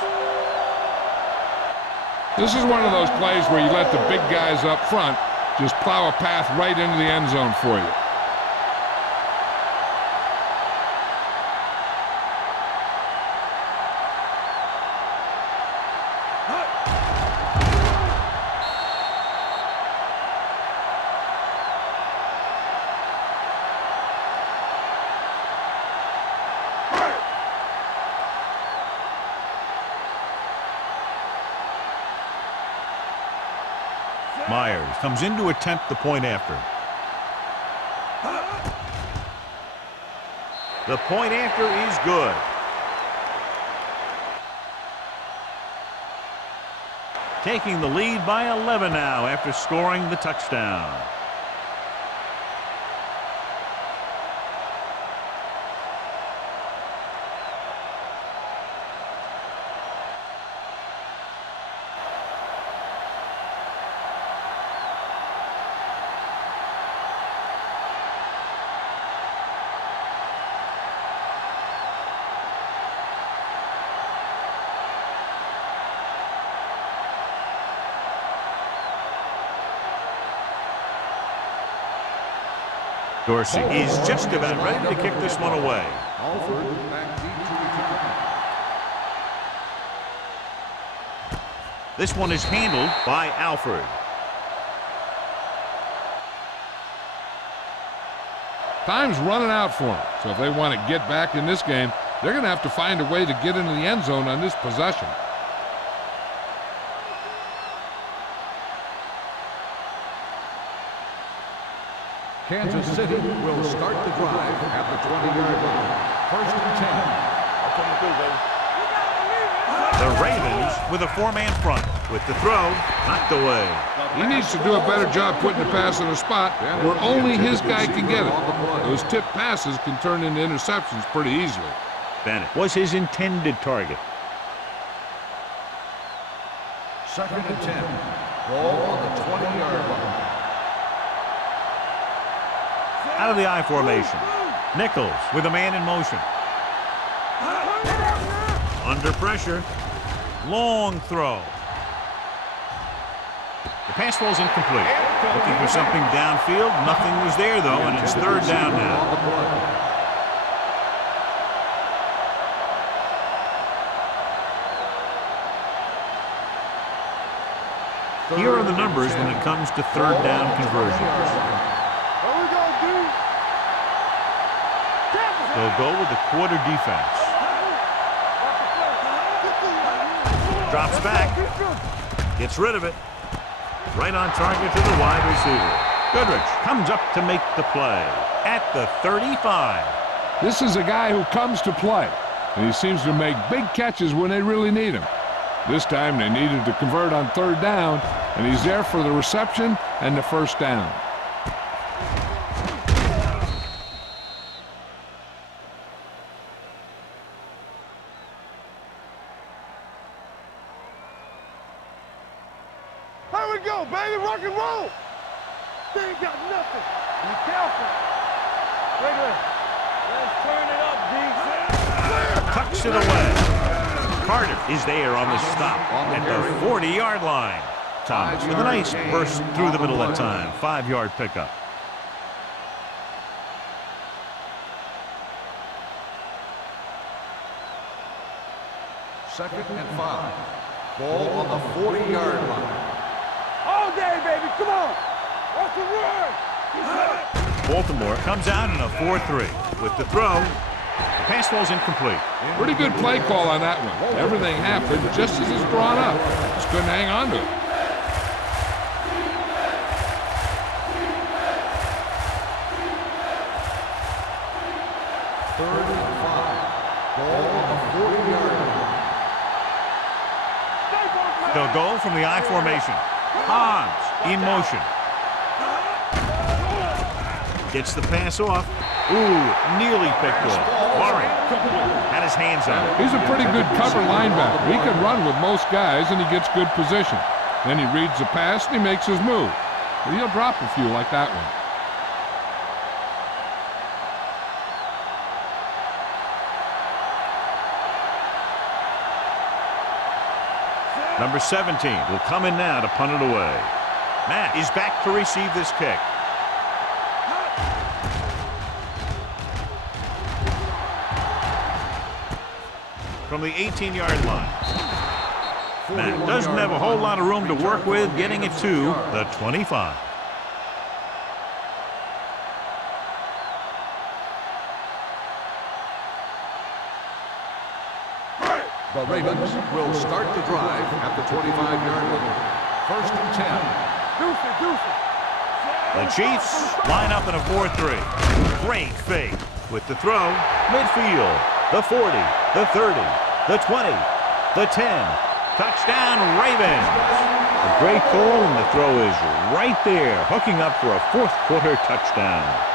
This is one of those plays where you let the big guys up front just plow a path right into the end zone for you. Myers comes in to attempt the point after. The point after is good. Taking the lead by 11 now after scoring the touchdown. Dorsey is just about ready to kick this one away. Alford back deep to return. This one is handled by Alford. Time's running out for them. So if they want to get back in this game, they're going to have to find a way to get into the end zone on this possession. Kansas City will start the drive at the 20-yard line. 1st and 10. The Ravens with a 4-man front with the throw knocked away. He needs to do a better job putting the pass in a spot where only his guy can get it. Those tip passes can turn into interceptions pretty easily. Bennett was his intended target. 2nd and 10. Ball on the 20-yard line. Out of the I formation. Nichols with a man in motion. Under pressure. Long throw. The pass falls incomplete. Looking for something downfield. Nothing was there, though, and it's 3rd down now. Here are the numbers when it comes to 3rd down conversions. They'll go with the quarter defense. Drops back. Gets rid of it. Right on target to the wide receiver. Goodrich comes up to make the play at the 35. This is a guy who comes to play, and he seems to make big catches when they really need him. This time they needed to convert on 3rd down, and he's there for the reception and the 1st down. Here we go, baby, rock and roll. They ain't got nothing. Be careful. Wait. Let's turn it up, D. Tucks it away. Carter is there on the stop at the 40-yard line. Thomas with a nice burst through the middle that time. 5-yard pickup. Second and 5. Ball on the 40-yard line. All day, baby, come on. What's the word? Baltimore comes out in a 4-3 with the throw. The pass ball's incomplete. Pretty good play call on that one. Everything happened just as it's drawn up. Just couldn't hang on to it. Third and 5. Ball on the 40-yard line. They'll go from the I formation. Hans in motion. Gets the pass off. Ooh, nearly picked off. Warren had his hands on it. He's a pretty good cover linebacker. He can run with most guys, and he gets good position. Then he reads the pass, and he makes his move. But he'll drop a few like that one. Number 17 will come in now to punt it away. Matt is back to receive this kick. From the 18-yard line. Matt doesn't have a whole lot of room to work with, getting it to the 25. The Ravens will start the drive at the 25-yard line. First and 10. The Chiefs line up in a 4-3. Great fake with the throw. Midfield. The 40. The 30. The 20. The 10. Touchdown, Ravens. A great call, and the throw is right there, hooking up for a 4th quarter touchdown.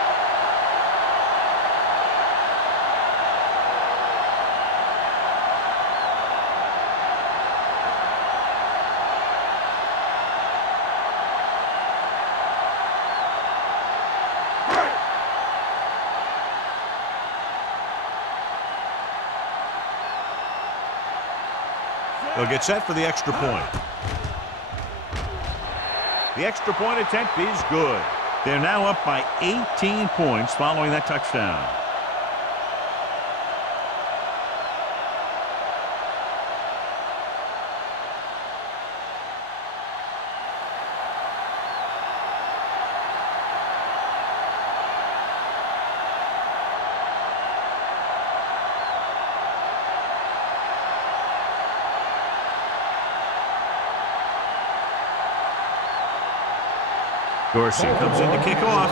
They'll get set for the extra point. The extra point attempt is good. They're now up by 18 points following that touchdown. Dorsey comes in to kick off.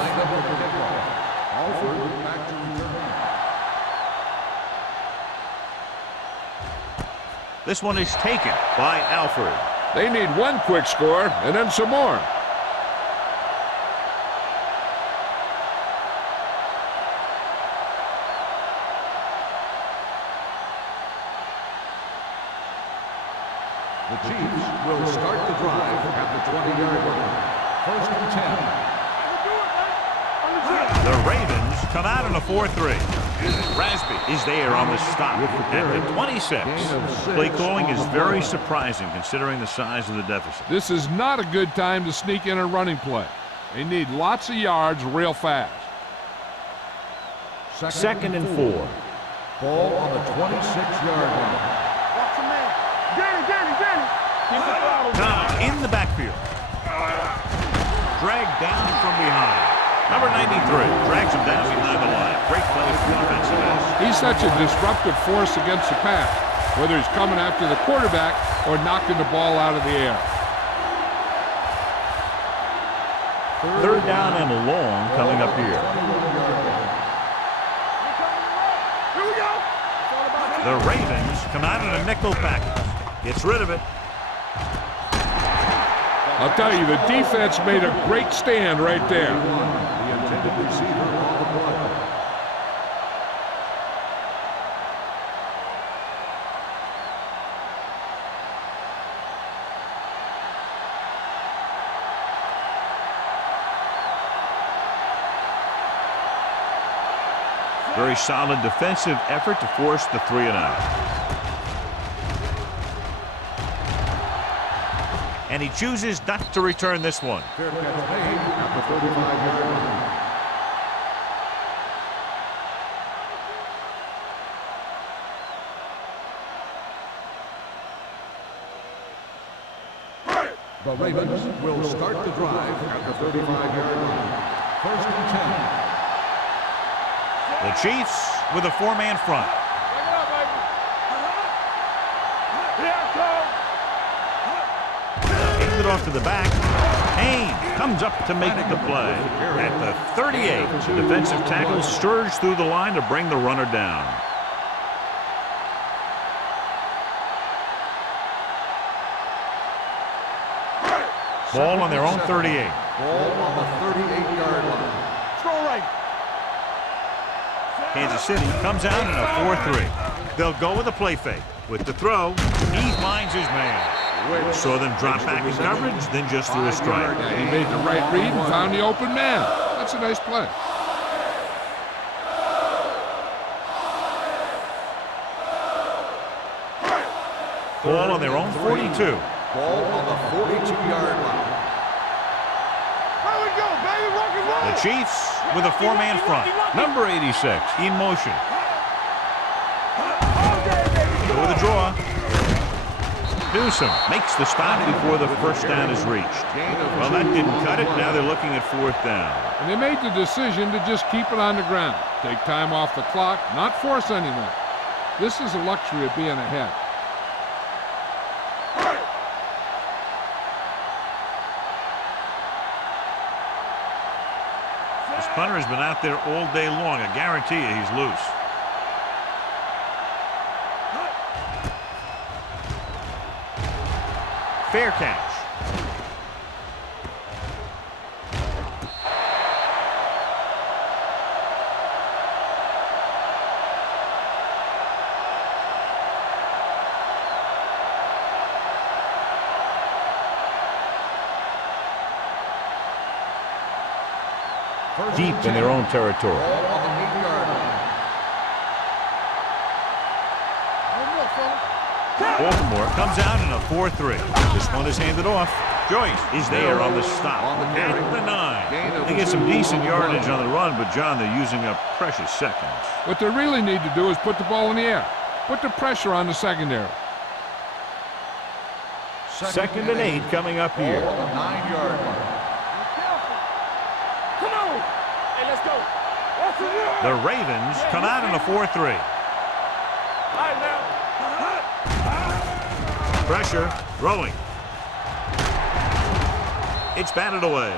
This one is taken by Alford. They need one quick score and then some more. The Chiefs will start the drive at the 20-yard line. First and 10. The Ravens come out in a 4-3. Rasby is there on the stop at the 26. Play calling is very surprising considering the size of the deficit. This is not a good time to sneak in a running play. They need lots of yards real fast. Second and 4. Ball on the 26-yard line. Watch your man. Danny. Now in the backfield. Dragged down from behind. Number 93 drags him down behind the line. Great play from the defensive end. He's such a disruptive force against the pass, whether he's coming after the quarterback or knocking the ball out of the air. Third down and long coming up here. The Ravens come out in a nickel package. Gets rid of it. I'll tell you, the defense made a great stand right there. The intended receiver on the play. Very solid defensive effort to force the 3 and out. And he chooses not to return this one. Fair catch made at the 35-yard line. The Ravens will start the drive at the 35-yard line. 1st and 10. The Chiefs with a 4-man front. Handed off to the back. Haynes comes up to make the play. At the 38, the defensive tackle surged through the line to bring the runner down. Ball on their own 38. Ball on the 38-yard line. Throw right. Kansas City comes out in a 4-3. They'll go with a play fake. With the throw, he finds his man. Saw them drop back in coverage, then just threw a strike. Yeah, he made the right read and found the open man. That's a nice play. Ball on their own 42. Ball on the 42-yard line. Here we go, baby. Rock and roll. The Chiefs with a 4-man front. Number 86 in motion. Go with a draw. Newsom makes the stop before the first down is reached. Well, that didn't cut it. Now they're looking at 4th down. And they made the decision to just keep it on the ground. Take time off the clock, not force anything. This is a luxury of being ahead. This punter has been out there all day long. I guarantee you he's loose. Fair catch. Deep in their own territory. Ball on the 8-yard line. Baltimore comes out in a 4-3. This one is handed off. Joyce is there on the stop. At the 9. They get some decent yardage on the run, but, John, they're using up precious seconds. What they really need to do is put the ball in the air. Put the pressure on the secondary. 2nd and 8 coming up here. Ball on the 9-yard line. Come on. Hey, let's go. That's it. The Ravens come out in a 4-3. All right, now. Pressure, throwing. It's batted away.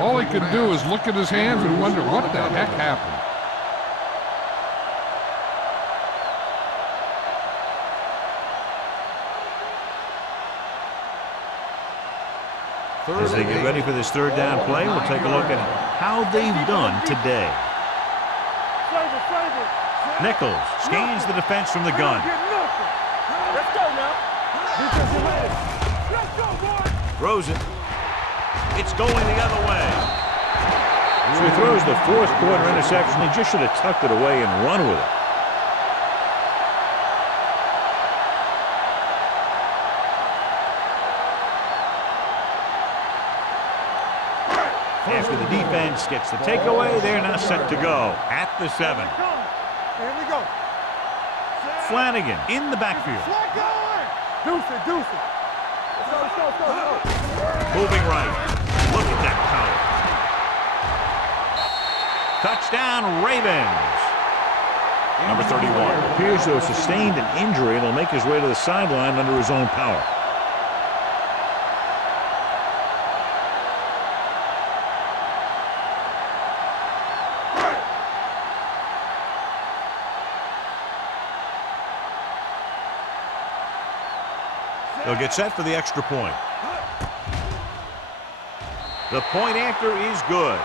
All he can do is look at his hands and wonder what the heck happened. As they get ready for this 3rd down play, we'll take a look at how they've done today. Nichols scans the defense from the gun. Let's go now. Defensive end. Let's go, boy. Throws it. It's going the other way. So he throws the 4th quarter interception. He just should have tucked it away and run with it. After the defense gets the takeaway, they're now set to go at the 7. Here we go. Flanagan in the backfield. Flag going. Deuce it, deuce it. Let's go. Moving right. Look at that power. Touchdown, Ravens. Number 31 appears to have sustained an injury and will make his way to the sideline under his own power. They'll get set for the extra point. The point after is good.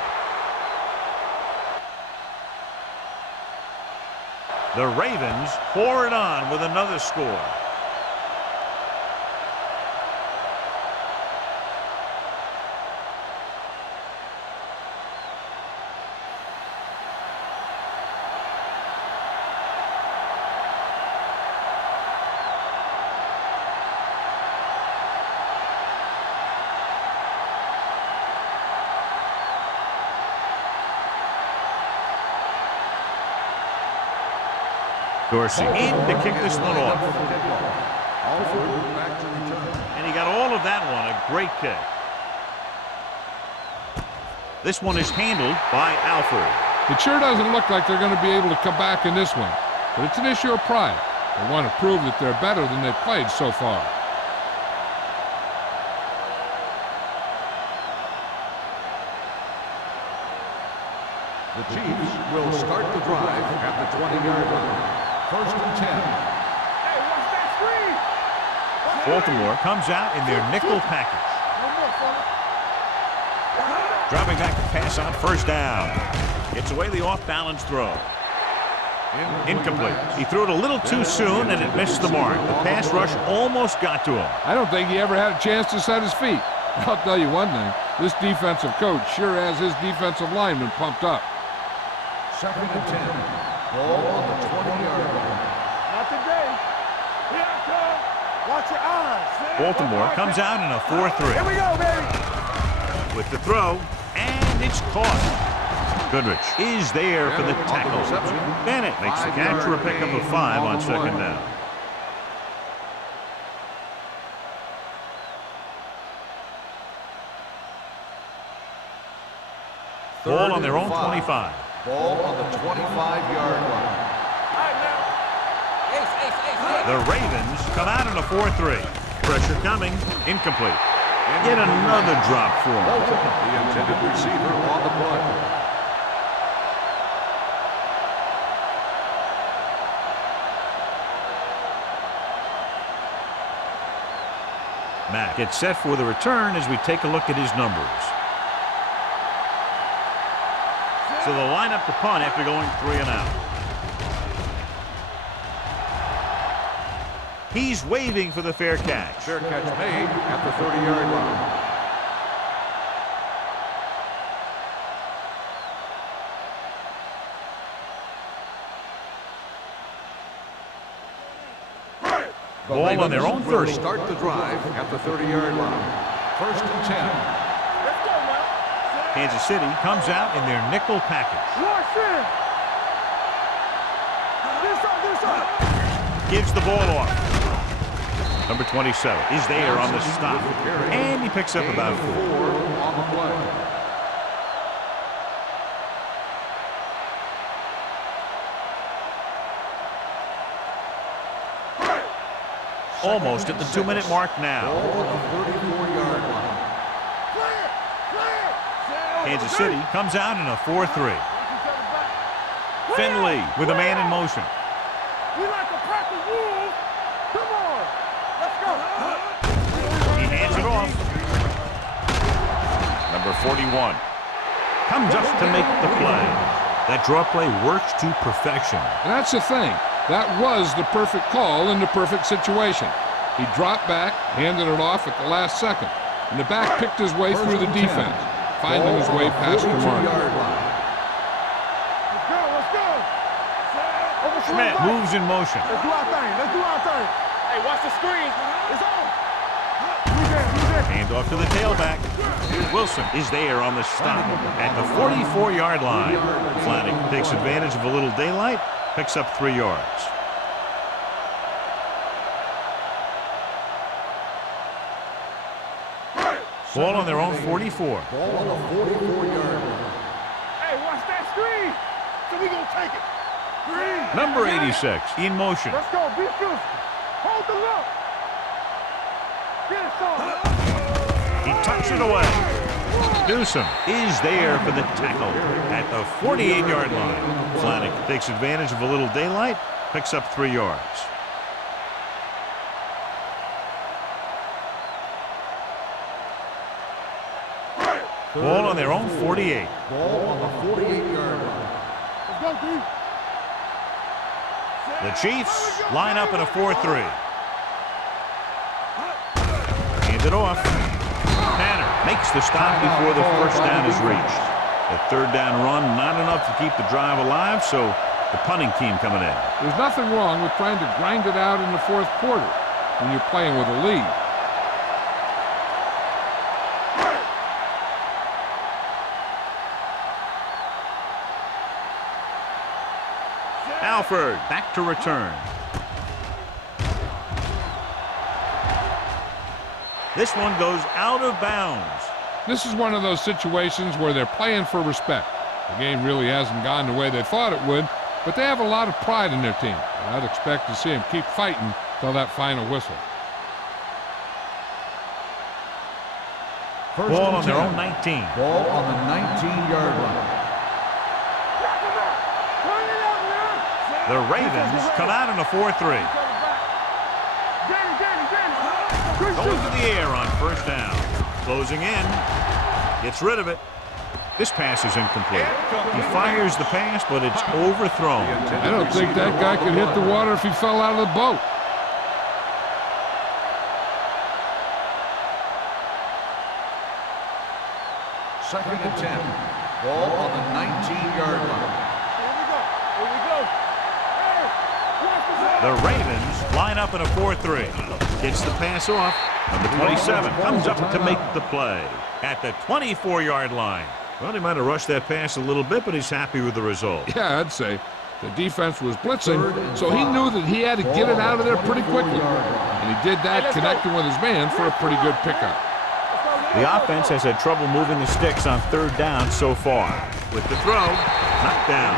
The Ravens pour it on with another score. Dorsey in to kick this one off. And he got all of that one. A great kick. This one is handled by Alford. It sure doesn't look like they're going to be able to come back in this one, but it's an issue of pride. They want to prove that they're better than they've played so far. The Chiefs will start the drive at the 20-yard line. First and 10. Hey, watch that screen. Baltimore comes out in their nickel package. One more, fella. Dropping back to pass on first down. Gets away the off-balance throw. Incomplete. He threw it a little too soon and it missed the mark. The pass rush almost got to him. I don't think he ever had a chance to set his feet. I'll tell you one thing, this defensive coach sure has his defensive linemen pumped up. Second and 10. Ball on the 20-yard line. Not today. Here I come. Watch your eyes. Baltimore comes out in a 4-3. Here we go, baby. With the throw, and it's caught. Goodrich is there for the tackle. Bennett makes the catch for a pickup of 5 on second down. Ball on their own 25. Ball on the 25-yard line. The Ravens come out in a 4-3. Pressure coming. Incomplete. Yet another drop for him. The intended receiver on the play. Matt gets set for the return as we take a look at his numbers. So the lineup to punt after going 3 and out. He's waving for the fair catch. Fair catch made at the 30-yard line. Ball on their own 30. Start the drive at the 30-yard line. First and 10. Let's go now. Kansas City comes out in their nickel package. Watch it. This up. Gives the ball off. Number 27 is there on the stop. And he picks up about 4. On the play. Almost at the 2-minute mark now. Ball on the 34-yard line. Kansas City comes out in a 4-3. Finley with a man in motion. We like a pack of wolves. Come on. Let's go. He hands it off. Number 41 comes up to make the play. That draw play works to perfection. And that's the thing. That was the perfect call in the perfect situation. He dropped back, handed it off at the last second, and the back picked his way through the defense, finding his way past the mark. Let's go. Schmidt moves in motion. Let's do our thing. Let's do our thing. Hey, watch the screen. It's on. Who's there? Hand off to the tailback. Wilson is there on the stop at the 44-yard line. Flanagan takes advantage of a little daylight, picks up 3 yards. Ball on their own 44. Ball on the 44-yard line. Hey, watch that screen. So we gonna take it. Green. Number 86 in motion. Let's go. Be physical. Hold the look. Get it, son. He tucks it away. Newsom is there for the tackle at the 48-yard line. Flanagan takes advantage of a little daylight, picks up 3 yards. Ball on their own 48. Ball on the 48-yard line. Let's go, D. The Chiefs line up in a 4-3. Hand it off. Tanner makes the stop before the first down is reached. The third down run, not enough to keep the drive alive, so the punting team coming in. There's nothing wrong with trying to grind it out in the fourth quarter when you're playing with a lead. Alford back to return. This one goes out of bounds. This is one of those situations where they're playing for respect. The game really hasn't gone the way they thought it would, but they have a lot of pride in their team. And I'd expect to see them keep fighting till that final whistle. First Ball and on their 10. own 19. Ball on the 19-yard line. The Ravens come out in a 4-3. Going to the air on first down. Closing in. Gets rid of it. This pass is incomplete. He fires the pass, but it's overthrown. I don't think that guy could hit the water if he fell out of the boat. Second and 10. Ball on the 19-yard line. Here we go. Hey, watch this. The Ravens line up in a 4-3. Gets the pass off. Number 27 comes up to make the play at the 24-yard line. Well, he might have rushed that pass a little bit, but he's happy with the result. Yeah, I'd say. The defense was blitzing, so he knew that he had to get it out of there pretty quickly. And he did that, connecting with his man for a pretty good pickup. The offense has had trouble moving the sticks on third down so far. With the throw, knocked down.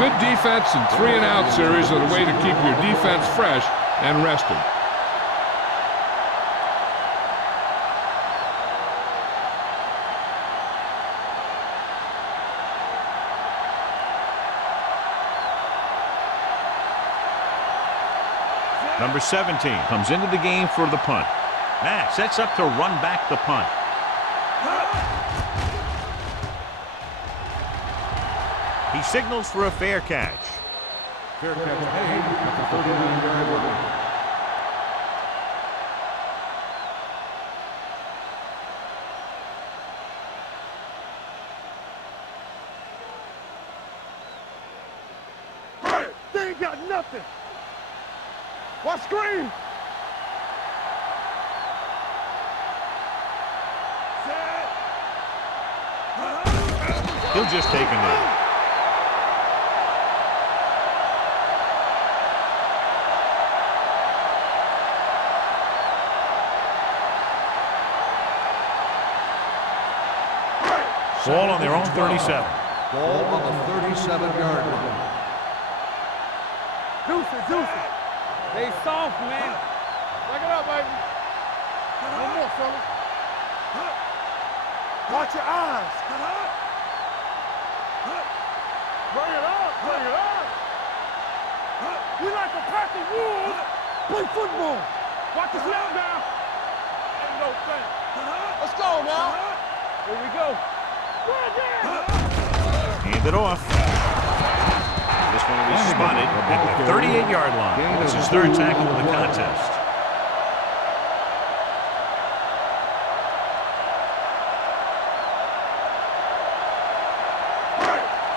Good defense and 3-and-out series are the way to keep your defense fresh and rested. Number 17 comes into the game for the punt. Matt sets up to run back the punt. He signals for a fair catch. Fair catch made at the 39-yard line. They ain't got nothing. Watch screen. He'll just take a knee. Ball on their own 37. Ball on the 37-yard line. Deuces. They soft, man. Back it up, baby. One more, fella. Watch your eyes. Bring it up. We like the pack of wolves. Play football. Watch the snap now. Ain't no thing. Let's go now. Here we go. Hand it off. This one will be spotted at the 38-yard line. It's his third tackle of the contest.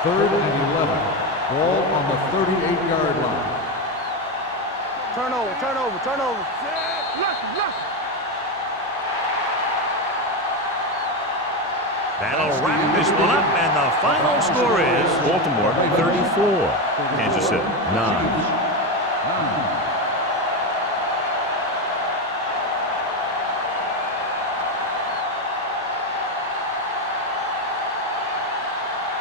Third and 11. Ball on the 38-yard line. Turnover. That'll wrap this one up, and the final score is Baltimore 34, Kansas City 9.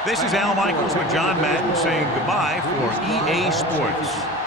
This is Al Michaels with John Madden saying goodbye for EA Sports.